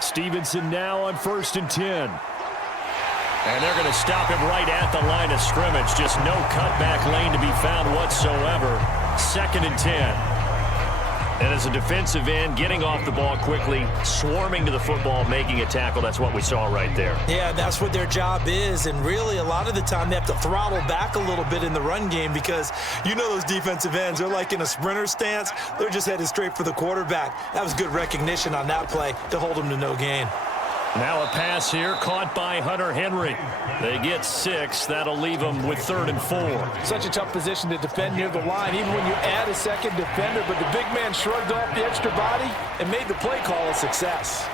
Stevenson now on 1st and 10. And they're going to stop him right at the line of scrimmage. Just no cutback lane to be found whatsoever. 2nd and 10. And as a defensive end, getting off the ball quickly, swarming to the football, making a tackle. That's what we saw right there. Yeah, that's what their job is. And really, a lot of the time, they have to throttle back a little bit in the run game because you know those defensive ends, they're like in a sprinter stance. They're just headed straight for the quarterback. That was good recognition on that play to hold them to no gain. Now a pass here caught by Hunter Henry. They get 6. That'll leave them with 3rd and 4. Such a tough position to defend near the line, even when you add a second defender. But the big man shrugged off the extra body and made the play call a success.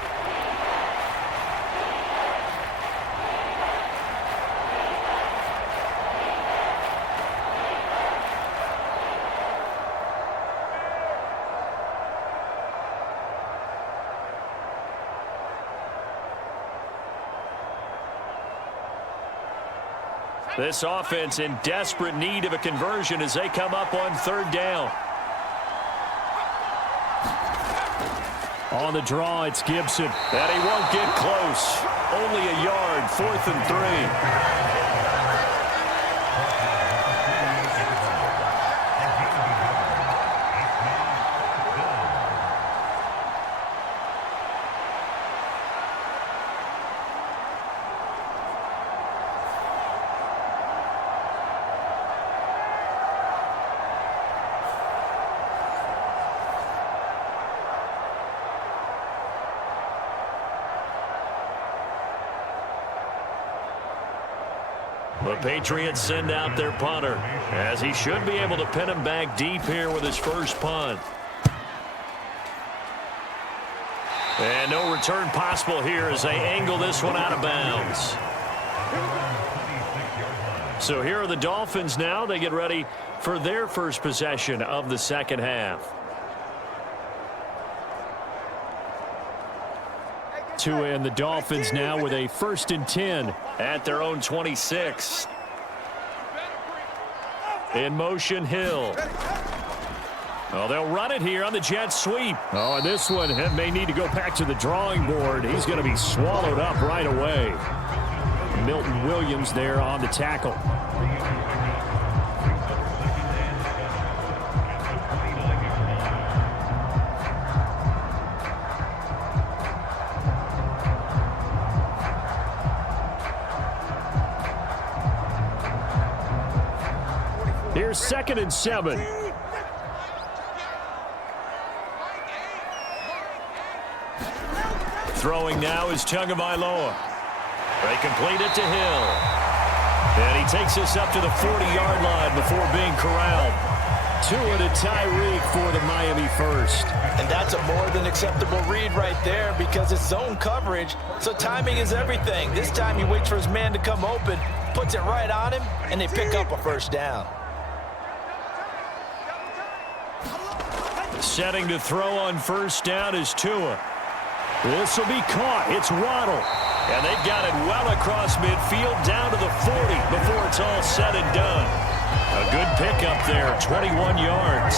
This offense in desperate need of a conversion as they come up on 3rd down. On the draw, it's Gibson. And he won't get close. Only a yard, 4th and 3. The Patriots send out their punter, as he should be able to pin him back deep here with his first punt. And no return possible here as they angle this one out of bounds. So here are the Dolphins now. They get ready for their first possession of the second half. Tua and the Dolphins now with a 1st and 10 at their own 26. In motion, Hill. Oh, they'll run it here on the jet sweep. Oh, and this one may need to go back to the drawing board. He's going to be swallowed up right away. Milton Williams there on the tackle. Here's 2nd and 7. Throwing now is Tagovailoa. They complete it to Hill. And he takes us up to the 40-yard line before being corralled. Tua to Tyreek for the Miami first. And that's a more than acceptable read right there because it's zone coverage, so timing is everything. This time he waits for his man to come open, puts it right on him, and they pick up a first down. Setting to throw on first down is Tua. This will be caught. It's Waddle. And they've got it well across midfield down to the 40 before it's all said and done. A good pickup there, 21 yards.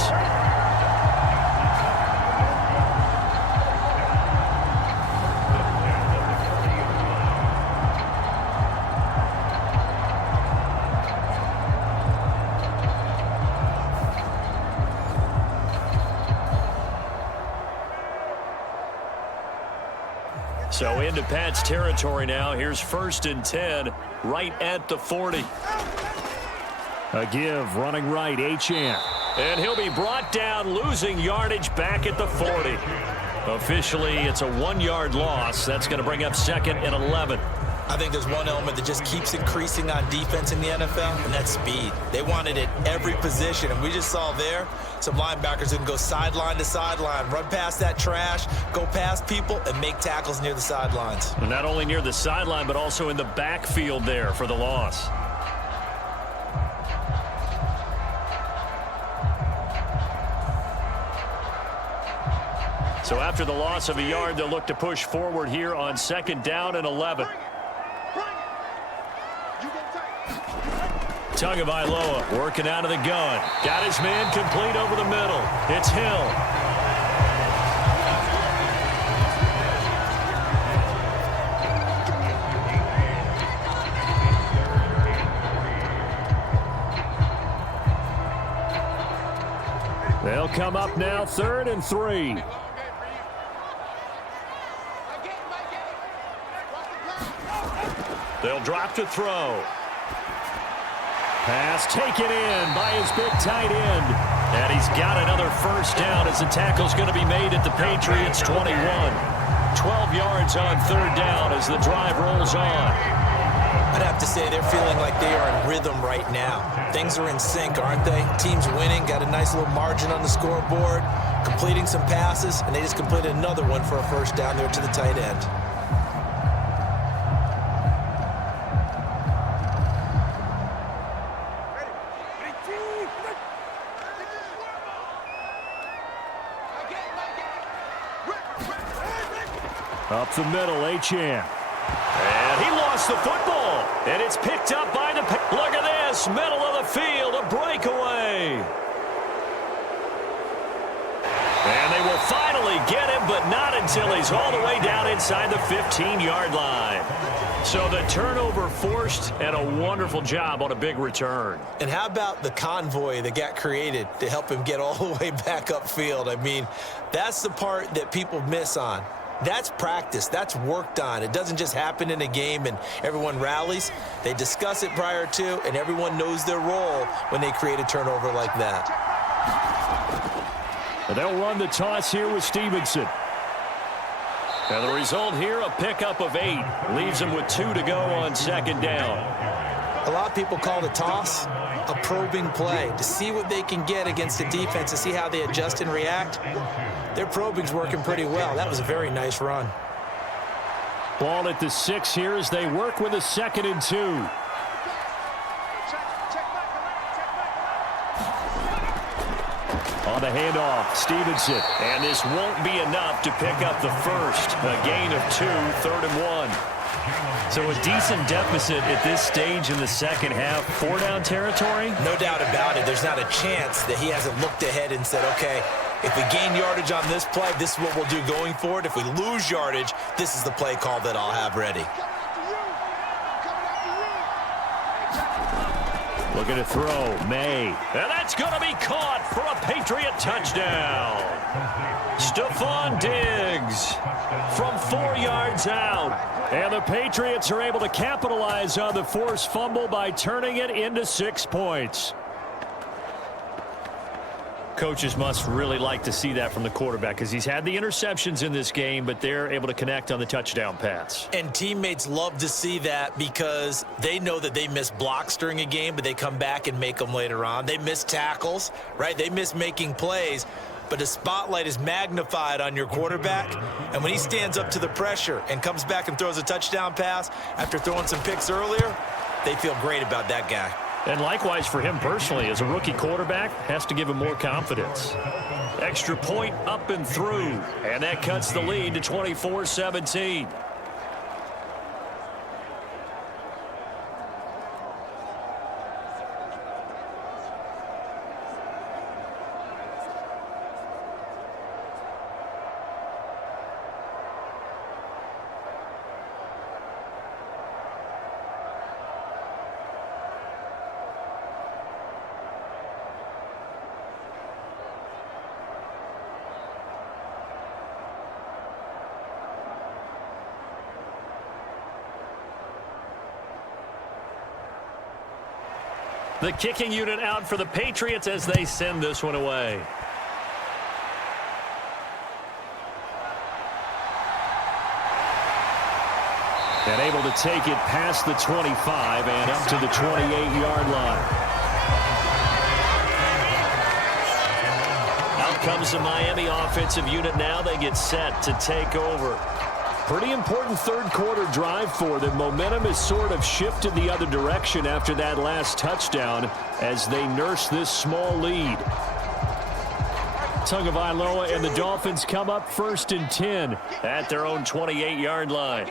So into Pat's territory now. Here's 1st and 10 right at the 40. A give running right, Achane. And he'll be brought down, losing yardage back at the 40. Officially, it's a 1-yard loss. That's going to bring up 2nd and 11. I think there's one element that just keeps increasing on defense in the NFL, and that's speed. They want it at every position, and we just saw there some linebackers who can go sideline to sideline, run past that trash, go past people, and make tackles near the sidelines. And not only near the sideline, but also in the backfield there for the loss. So after the loss of a yard, they'll look to push forward here on 2nd down and 11. Tagovailoa working out of the gun. Got his man complete over the middle. It's Hill. come up now, 3rd and 3. They'll drop to throw. Pass taken in by his big tight end. And he's got another first down as the tackle's going to be made at the Patriots' 21. 12 yards on 3rd down as the drive rolls on. I'd have to say they're feeling like they are in rhythm right now. Things are in sync, aren't they? Team's winning, got a nice little margin on the scoreboard, completing some passes, and they just completed another one for a first down there to the tight end. Up the middle, Achane. And he lost the football. And it's picked up by the... Look at this, middle of the field, a breakaway. And they will finally get him, but not until he's all the way down inside the 15-yard line. So the turnover forced, and a wonderful job on a big return. And how about the convoy that got created to help him get all the way back upfield? I mean, that's the part that people miss on. That's practice. That's worked on. It doesn't just happen in a game and everyone rallies. They discuss it prior to, and everyone knows their role when they create a turnover like that. And they'll run the toss here with Stevenson. And the result here, a pickup of 8. Leaves them with 2 to go on 2nd down. A lot of people call the toss a probing play to see what they can get against the defense, to see how they adjust and react. Their probing's working pretty well. That was a very nice run. Ball at the 6 here as they work with a 2nd and 2. On the handoff, Stevenson. And this won't be enough to pick up the first. A gain of 2, 3rd and 1. So a decent deficit at this stage in the second half. 4-down territory? No doubt about it. There's not a chance that he hasn't looked ahead and said, okay, if we gain yardage on this play, this is what we'll do going forward. If we lose yardage, this is the play call that I'll have ready. Looking to throw, May. And that's going to be caught for a Patriot touchdown. Stephon Diggs from 4 yards out. And the Patriots are able to capitalize on the forced fumble by turning it into 6 points. Coaches must really like to see that from the quarterback because he's had the interceptions in this game, but they're able to connect on the touchdown pass. And teammates love to see that because they know that they miss blocks during a game, but they come back and make them later on. They miss tackles, right? They miss making plays, but the spotlight is magnified on your quarterback, and when he stands up to the pressure and comes back and throws a touchdown pass after throwing some picks earlier, they feel great about that guy. And likewise for him personally, as a rookie quarterback, has to give him more confidence. Extra point up and through, and that cuts the lead to 24-17. The kicking unit out for the Patriots as they send this one away. And able to take it past the 25 and up to the 28-yard line. Out comes the Miami offensive unit now. They get set to take over. Pretty important third quarter drive for them. Momentum has sort of shifted the other direction after that last touchdown as they nurse this small lead. Tagovailoa and the Dolphins come up 1st and 10 at their own 28-yard line.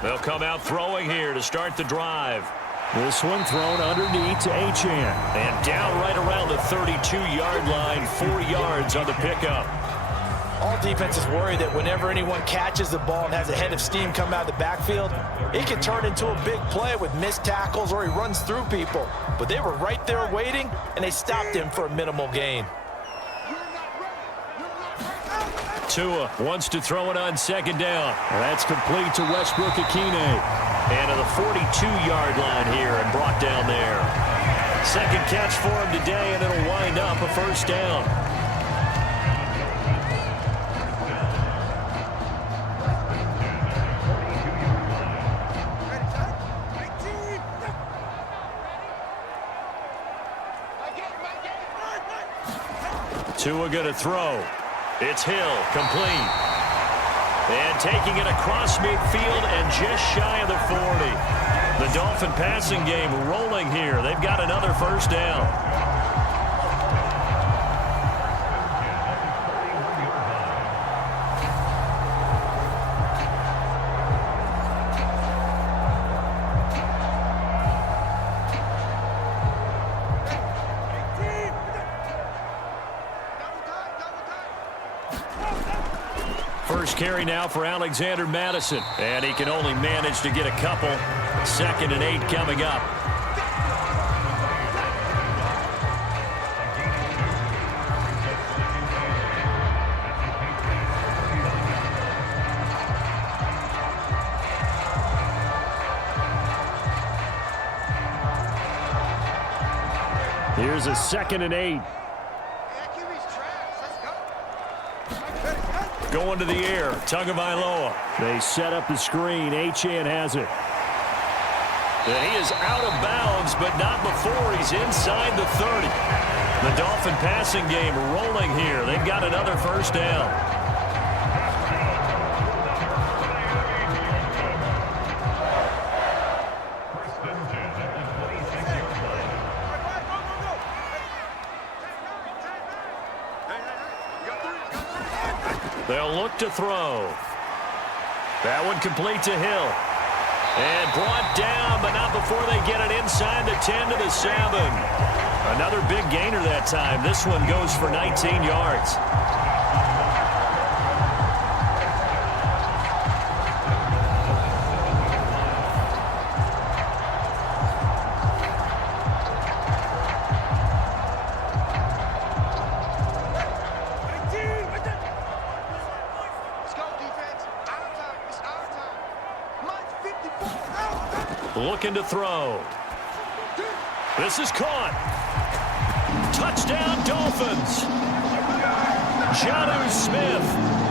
They'll come out throwing here to start the drive. This one thrown underneath to Achane. And down right around the 32-yard line, 4 yards on the pickup. All defenses worry that whenever anyone catches the ball and has a head of steam come out of the backfield, it can turn into a big play with missed tackles or he runs through people. But they were right there waiting, and they stopped him for a minimal gain. Tua wants to throw it on second down. That's complete to Westbrook-Akine. And to the 42-yard line here and brought down there. Second catch for him today, and it'll wind up a first down. Tua going to throw. It's Hill, complete. And taking it across midfield and just shy of the 40. The Dolphin passing game rolling here. They've got another first down. First carry now for Alexander Madison. And he can only manage to get a couple. 2nd and 8 coming up. Here's a 2nd and 8. Going to the air, Tagovailoa. They set up the screen. Achane has it. And he is out of bounds, but not before he's inside the 30. The Dolphin passing game rolling here. They've got another first down. They'll look to throw. That one complete to Hill. And brought down, but not before they get it inside the 10 to the 7. Another big gainer that time. This one goes for 19 yards. Looking to throw. This is caught. Touchdown, Dolphins. Jonnu Smith,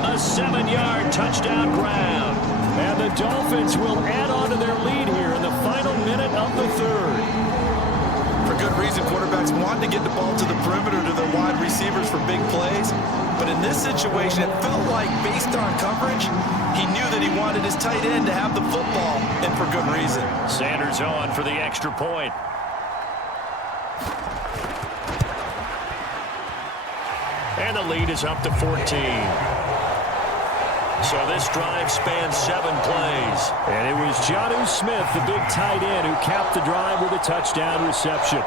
a 7-yard touchdown grab. And the Dolphins will add on to their lead here in the final minute of the 3rd. For good reason, quarterbacks want to get the ball to the perimeter to their wide receivers for big plays. But in this situation, it felt like, based on coverage, he knew that he wanted his tight end to have the football, and for good reason. Sanders on for the extra point. And the lead is up to 14. So this drive spans 7 plays. And it was Jonnu Smith, the big tight end, who capped the drive with a touchdown reception.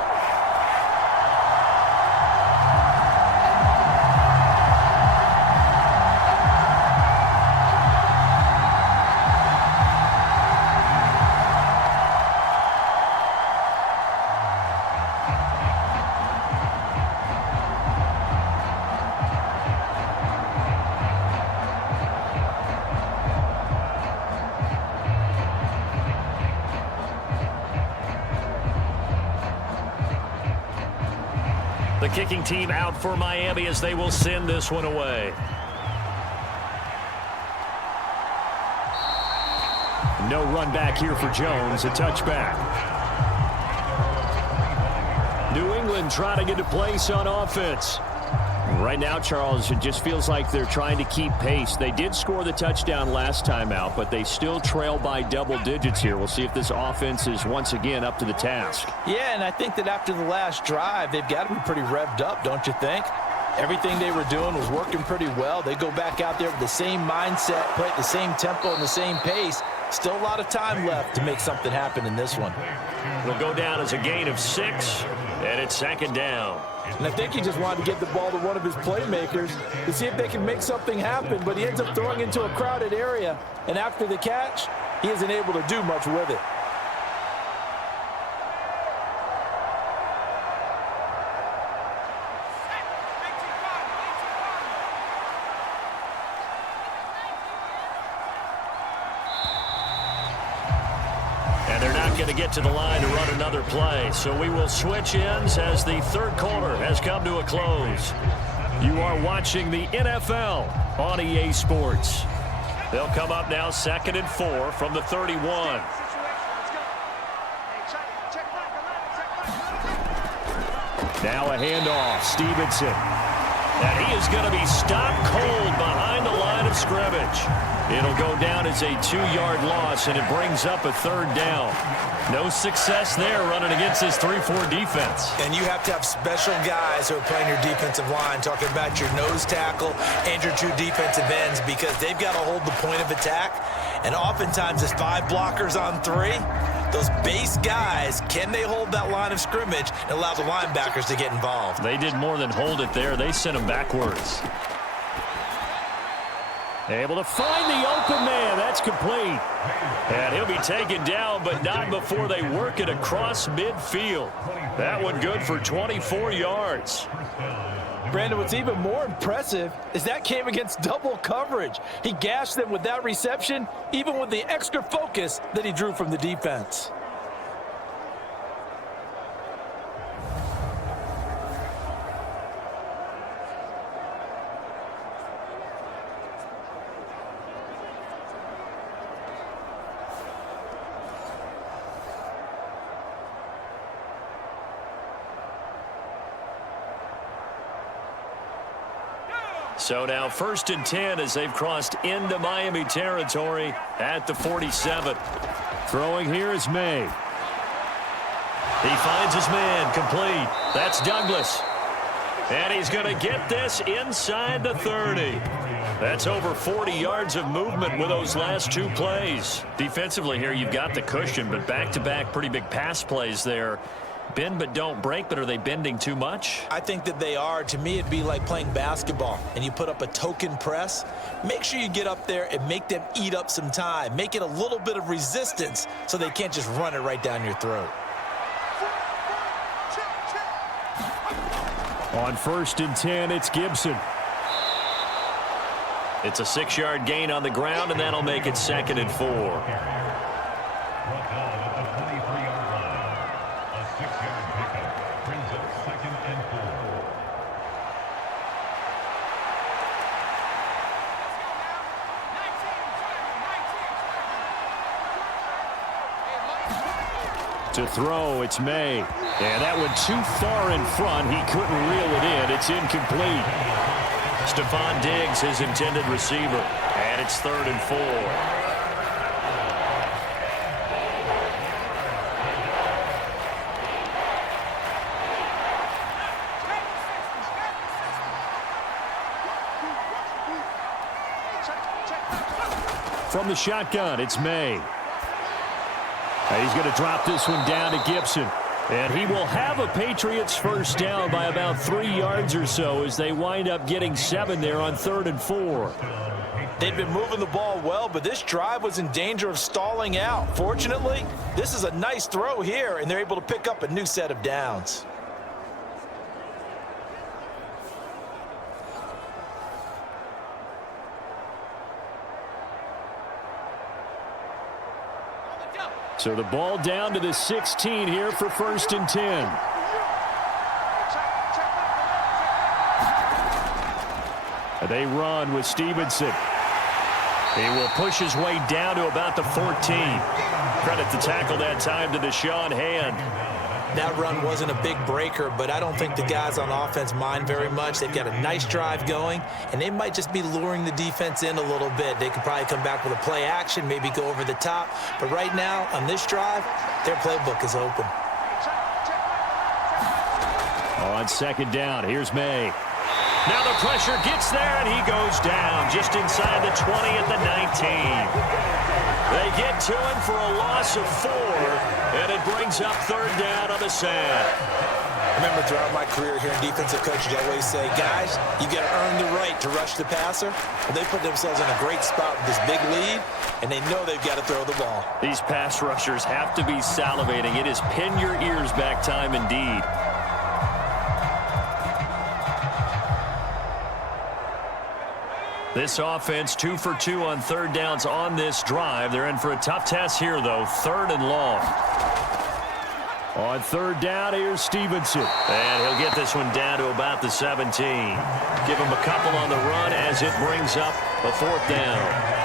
The kicking team out for Miami as they will send this one away. No run back here for Jones, a touchback. New England trying to get a place on offense. Right now, Charles, it just feels like they're trying to keep pace. They did score the touchdown last time out, but they still trail by double digits here. We'll see if this offense is once again up to the task. Yeah, and I think that after the last drive, they've got to be pretty revved up, don't you think? Everything they were doing was working pretty well. They go back out there with the same mindset, play at the same tempo and the same pace. Still a lot of time left to make something happen in this one. It'll go down as a gain of 6, and it's 2nd down. And I think he just wanted to get the ball to one of his playmakers to see if they can make something happen, but he ends up throwing into a crowded area, and after the catch, he isn't able to do much with it. going to get to the line to run another play. So we will switch ends as the third quarter has come to a close. You are watching the NFL on EA Sports. They'll come up now 2nd and 4 from the 31. Now a handoff, Stevenson. And he is going to be stopped cold behind the line of scrimmage. It'll go down as a 2-yard loss, and it brings up a 3rd down. No success there running against this 3-4 defense. And you have to have special guys who are playing your defensive line, talking about your nose tackle and your 2 defensive ends, because they've got to hold the point of attack. And oftentimes it's 5 blockers on 3. Those base guys, can they hold that line of scrimmage and allow the linebackers to get involved? They did more than hold it there. They sent him backwards. Able to find the open man. That's complete. And he'll be taken down, but not before they work it across midfield. That one good for 24 yards. Brandon, what's even more impressive is that came against double coverage. He gashed them with that reception, even with the extra focus that he drew from the defense. So now 1st and 10 as they've crossed into Miami territory at the 47. Throwing here is May. He finds his man, complete. That's Douglas. And he's going to get this inside the 30. That's over 40 yards of movement with those last 2 plays. Defensively here, you've got the cushion, but back-to-back pretty big pass plays there. Bend but don't break, but are they bending too much? I think that they are. To me, it'd be like playing basketball, and you put up a token press. Make sure you get up there and make them eat up some time. Make it a little bit of resistance so they can't just run it right down your throat. On 1st and 10, it's Gibson. It's a 6-yard gain on the ground, and that'll make it 2nd and 4. To throw, it's May. And that one too far in front. He couldn't reel it in. It's incomplete. Stephon Diggs, his intended receiver. And it's 3rd and 4. From the shotgun, it's May. He's going to drop this one down to Gibson. And he will have a Patriots 1st down by about 3 yards or so as they wind up getting 7 there on 3rd and 4. They'd been moving the ball well, but this drive was in danger of stalling out. Fortunately, this is a nice throw here, and they're able to pick up a new set of downs. So the ball down to the 16 here for 1st and 10. They run with Stevenson. He will push his way down to about the 14. Credit the tackle that time to Deshaun Hand. That run wasn't a big breaker, but I don't think the guys on offense mind very much. They've got a nice drive going, and they might just be luring the defense in a little bit. They could probably come back with a play action, maybe go over the top. But right now, on this drive, their playbook is open. On 2nd down, here's May. Now the pressure gets there, and he goes down just inside the 20 at the 19. They get to him for a loss of 4, and it brings up 3rd down on the sand. I remember throughout my career here in defensive coaches, I always say, guys, you got to earn the right to rush the passer. But they put themselves in a great spot with this big lead, and they know they've got to throw the ball. These pass rushers have to be salivating. It is pin your ears back time indeed. This offense 2 for 2 on third downs on this drive. They're in for a tough test here, though. 3rd and long. On third down, here's Stevenson. And he'll get this one down to about the 17. Give him a couple on the run as it brings up a 4th down.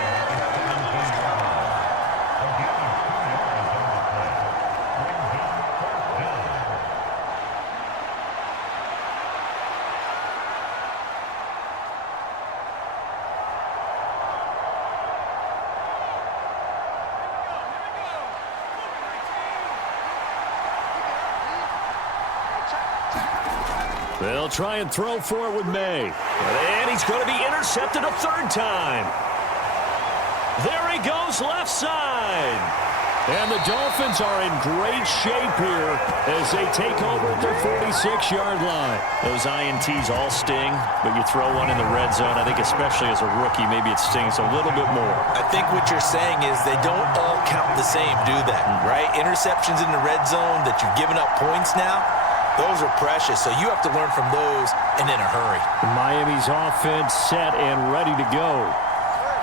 They'll try and throw for it with May. And he's going to be intercepted a 3rd time. There he goes, left side. And the Dolphins are in great shape here as they take over at their 46-yard line. Those INTs all sting, but you throw one in the red zone. I think especially as a rookie, maybe it stings a little bit more. I think what you're saying is they don't all count the same, do they? Right? Interceptions in the red zone that you've given up points now, those are precious, so you have to learn from those and in a hurry. Miami's offense set and ready to go.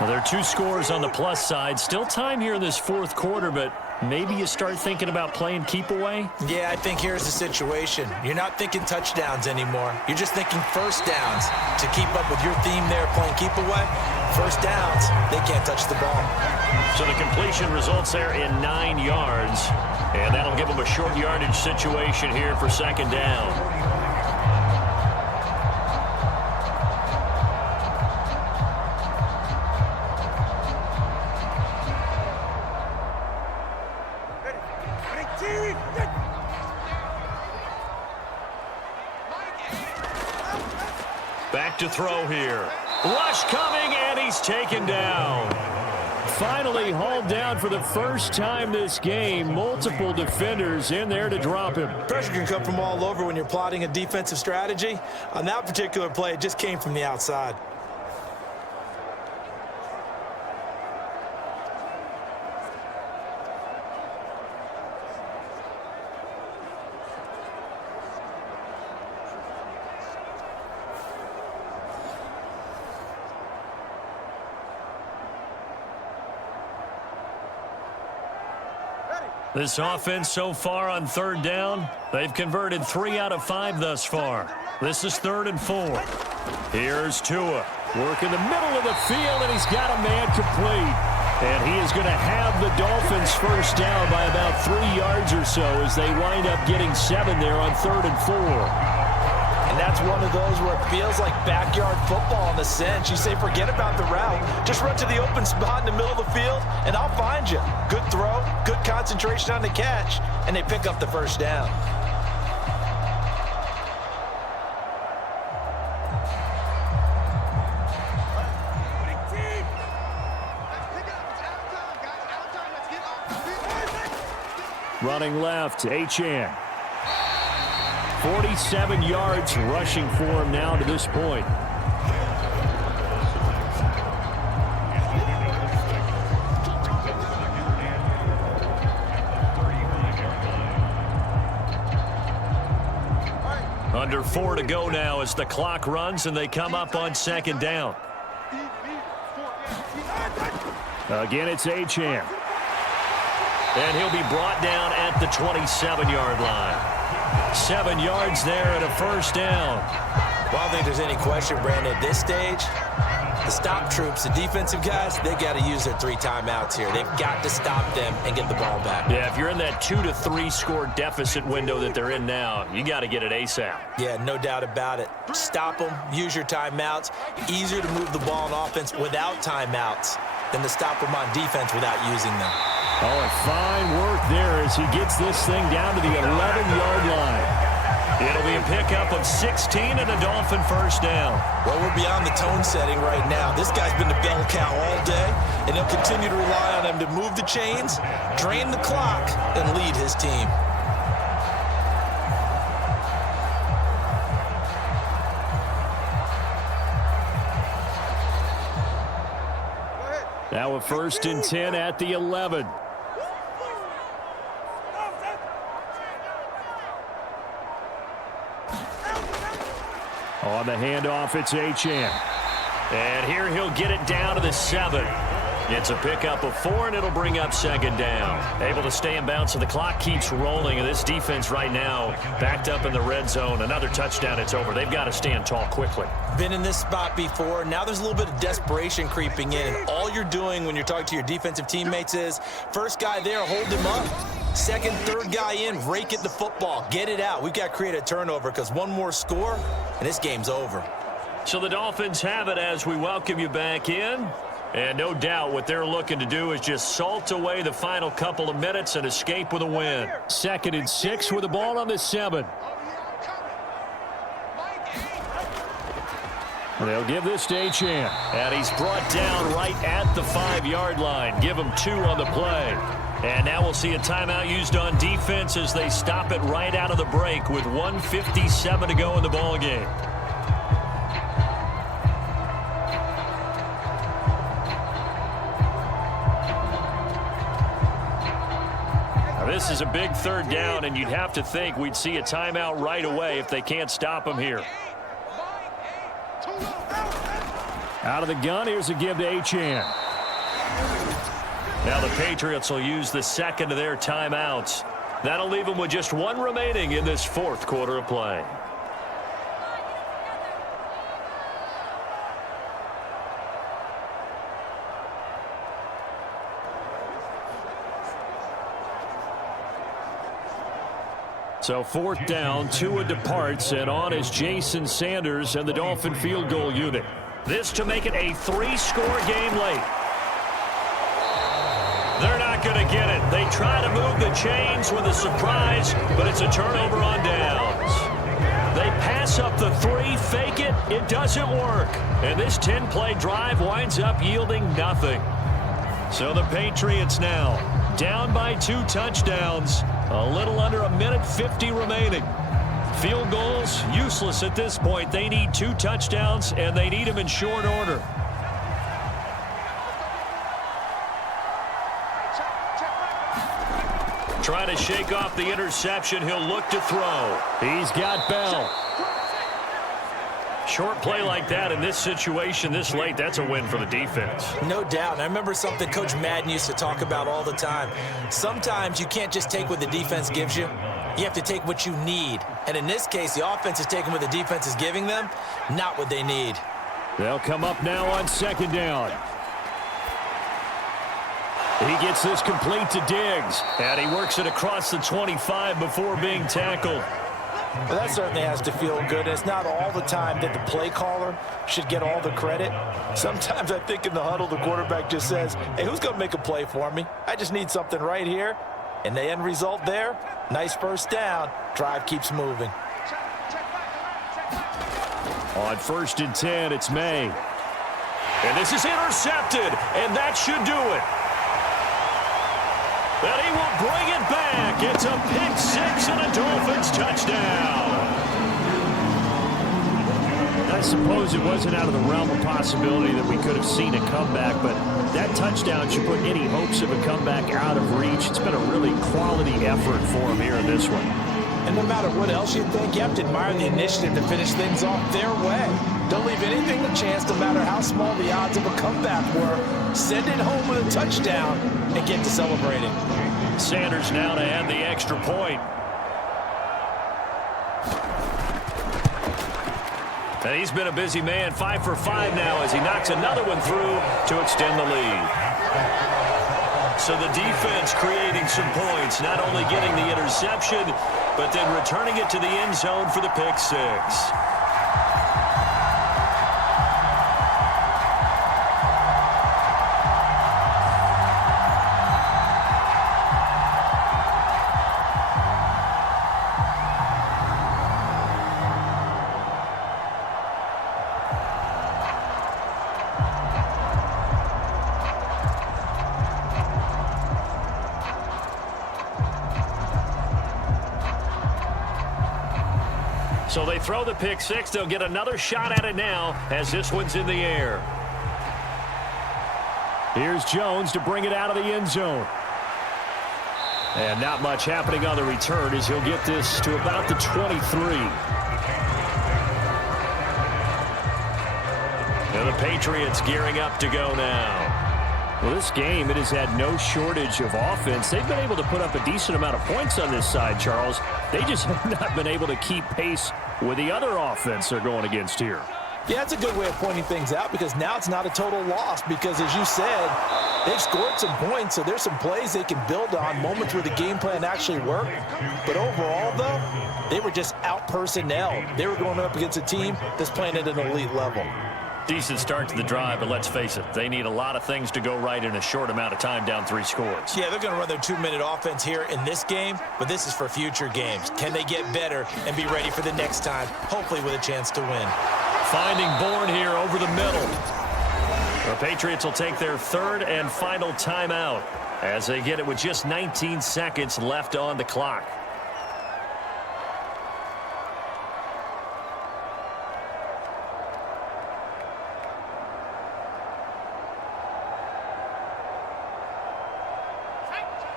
Well, there are 2 scores on the plus side. Still time here in this 4th quarter, but maybe you start thinking about playing keep away? Yeah, I think here's the situation. You're not thinking touchdowns anymore. You're just thinking first downs. To keep up with your theme there, playing keep away, first downs, they can't touch the ball. So the completion results there in 9 yards, and that'll give them a short yardage situation here for 2nd down. Back to throw here. Rush coming, and he's taken down. Finally hauled down for the first time this game. Multiple defenders in there to drop him. Pressure can come from all over when you're plotting a defensive strategy. On that particular play, it just came from the outside. This offense so far on 3rd down, they've converted 3 out of 5 thus far. This is 3rd and 4. Here's Tua. Work in the middle of the field, and he's got a man complete. And he is going to have the Dolphins first down by about 3 yards or so as they wind up getting 7 there on 3rd and 4. And that's one of those where it feels like backyard football in a sense. You say, forget about the route. Just run to the open spot in the middle of the field, and I'll find you. Good throw, good concentration on the catch, and they pick up the first down. Running left, Achane. 47 yards rushing for him now to this point. Under 4 to go now as the clock runs and they come up on 2nd down. Again, it's Achane. And he'll be brought down at the 27-yard line. 7 yards there and a first down. Well, I don't think there's any question, Brandon, at this stage, the stop troops, the defensive guys, they got to use their 3 timeouts here. They've got to stop them and get the ball back. Yeah, if you're in that 2 to 3 score deficit window that they're in now, you got to get it ASAP. Yeah, no doubt about it. Stop them, use your timeouts. Easier to move the ball on offense without timeouts than to stop them on defense without using them. Oh, and fine work there as he gets this thing down to the 11-yard line. It'll be a pickup of 16 and a Dolphin first down. Well, we're beyond the tone setting right now. This guy's been the bell cow all day, and he'll continue to rely on him to move the chains, drain the clock, and lead his team. Now a 1st and 10 at the 11. On the handoff, it's Achane. And here he'll get it down to the 7. It's a pickup of 4, and it'll bring up 2nd down. Able to stay in bounds, and the clock keeps rolling. And this defense right now backed up in the red zone. Another touchdown, it's over. They've got to stand tall quickly. Been in this spot before. Now there's a little bit of desperation creeping in. And all you're doing when you're talking to your defensive teammates is, first guy there, hold him up. Second, third guy in, rake at the football. Get it out. We've got to create a turnover because one more score, and this game's over. So the Dolphins have it as we welcome you back in. And no doubt what they're looking to do is just salt away the final couple of minutes and escape with a win. 2nd and 6 with the ball on the 7. They'll give this to Achane. And he's brought down right at the 5-yard line. Give him 2 on the play. And now we'll see a timeout used on defense as they stop it right out of the break with 1:57 to go in the ballgame. This is a big 3rd down, and you'd have to think we'd see a timeout right away if they can't stop him here. Out of the gun, here's a give to Achane. Now the Patriots will use the 2nd of their timeouts. That'll leave them with just 1 remaining in this 4th quarter of play. So 4th down, Tua departs, and on is Jason Sanders and the Dolphin field goal unit. This to make it a 3-score game late. They're not going to get it. They try to move the chains with a surprise, but it's a turnover on downs. They pass up the 3, fake it. It doesn't work. And this 10-play drive winds up yielding nothing. So the Patriots now down by 2 touchdowns. A little under 1:50 remaining. Field goals useless at this point. They need 2 touchdowns, and they need them in short order. Trying to shake off the interception. He'll look to throw. He's got Bell. Short play like that in this situation this late, that's a win for the defense. No doubt. And I remember something Coach Madden used to talk about all the time. Sometimes you can't just take what the defense gives you. You have to take what you need. And in this case, the offense is taking what the defense is giving them, not what they need. They'll come up now on 2nd down. He gets this complete to Diggs. And he works it across the 25 before being tackled. Well, that certainly has to feel good. It's not all the time that the play caller should get all the credit. Sometimes I think in the huddle, the quarterback just says, hey, who's going to make a play for me? I just need something right here. And the end result there, nice 1st down. Drive keeps moving. On 1st and 10, it's May. And this is intercepted, and that should do it. And he will bring it back. It's a pick 6 and a Dolphins touchdown. I suppose it wasn't out of the realm of possibility that we could have seen a comeback, but that touchdown should put any hopes of a comeback out of reach. It's been a really quality effort for him here in this one. And no matter what else you think, you have to admire the initiative to finish things off their way. Don't leave anything to chance, no matter how small the odds of a comeback were. Send it home with a touchdown and get to celebrating. Sanders now to add the extra point. And he's been a busy man, 5 for 5 now as he knocks another one through to extend the lead. So the defense creating some points, not only getting the interception, but then returning it to the end zone for the pick 6. So they throw the pick 6. They'll get another shot at it now as this one's in the air. Here's Jones to bring it out of the end zone. And not much happening on the return as he'll get this to about the 23. And the The Patriots gearing up to go now. Well, this game, it has had no shortage of offense. They've been able to put up a decent amount of points on this side, Charles. They just have not been able to keep pace with the other offense they're going against here. Yeah, that's a good way of pointing things out because now it's not a total loss because, as you said, they've scored some points, so there's some plays they can build on, moments where the game plan actually worked. But overall, though, they were just out-personnel. They were going up against a team that's playing at an elite level. Decent start to the drive, but let's face it, they need a lot of things to go right in a short amount of time, down 3 scores. Yeah, they're going to run their 2-minute offense here in this game, but this is for future games. Can they get better and be ready for the next time, hopefully with a chance to win? Finding Bourne here over the middle. The Patriots will take their 3rd and final timeout as they get it with just 19 seconds left on the clock.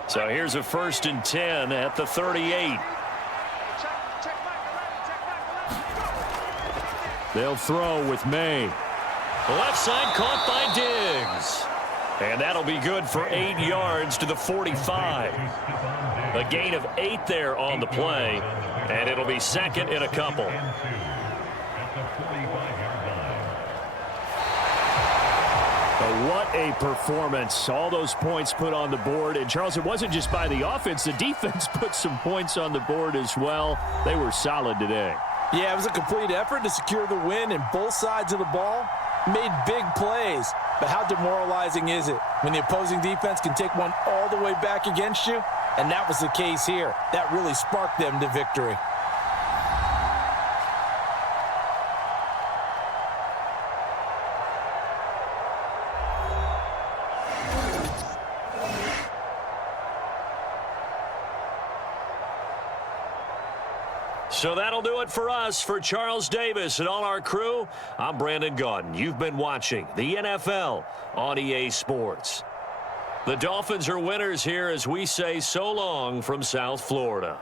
So here's a 1st and 10 at the 38. They'll throw with May. The left side caught by Diggs. And that'll be good for 8 yards to the 45. A gain of 8 there on the play. And it'll be 2nd and a couple. But what a performance. All those points put on the board. And, Charles, it wasn't just by the offense. The defense put some points on the board as well. They were solid today. Yeah, it was a complete effort to secure the win, and both sides of the ball made big plays. But how demoralizing is it when the opposing defense can take one all the way back against you? And that was the case here. That really sparked them to victory. So that'll do it for us. For Charles Davis and all our crew, I'm Brandon Gaudin. You've been watching the NFL on EA Sports. The Dolphins are winners here as we say so long from South Florida.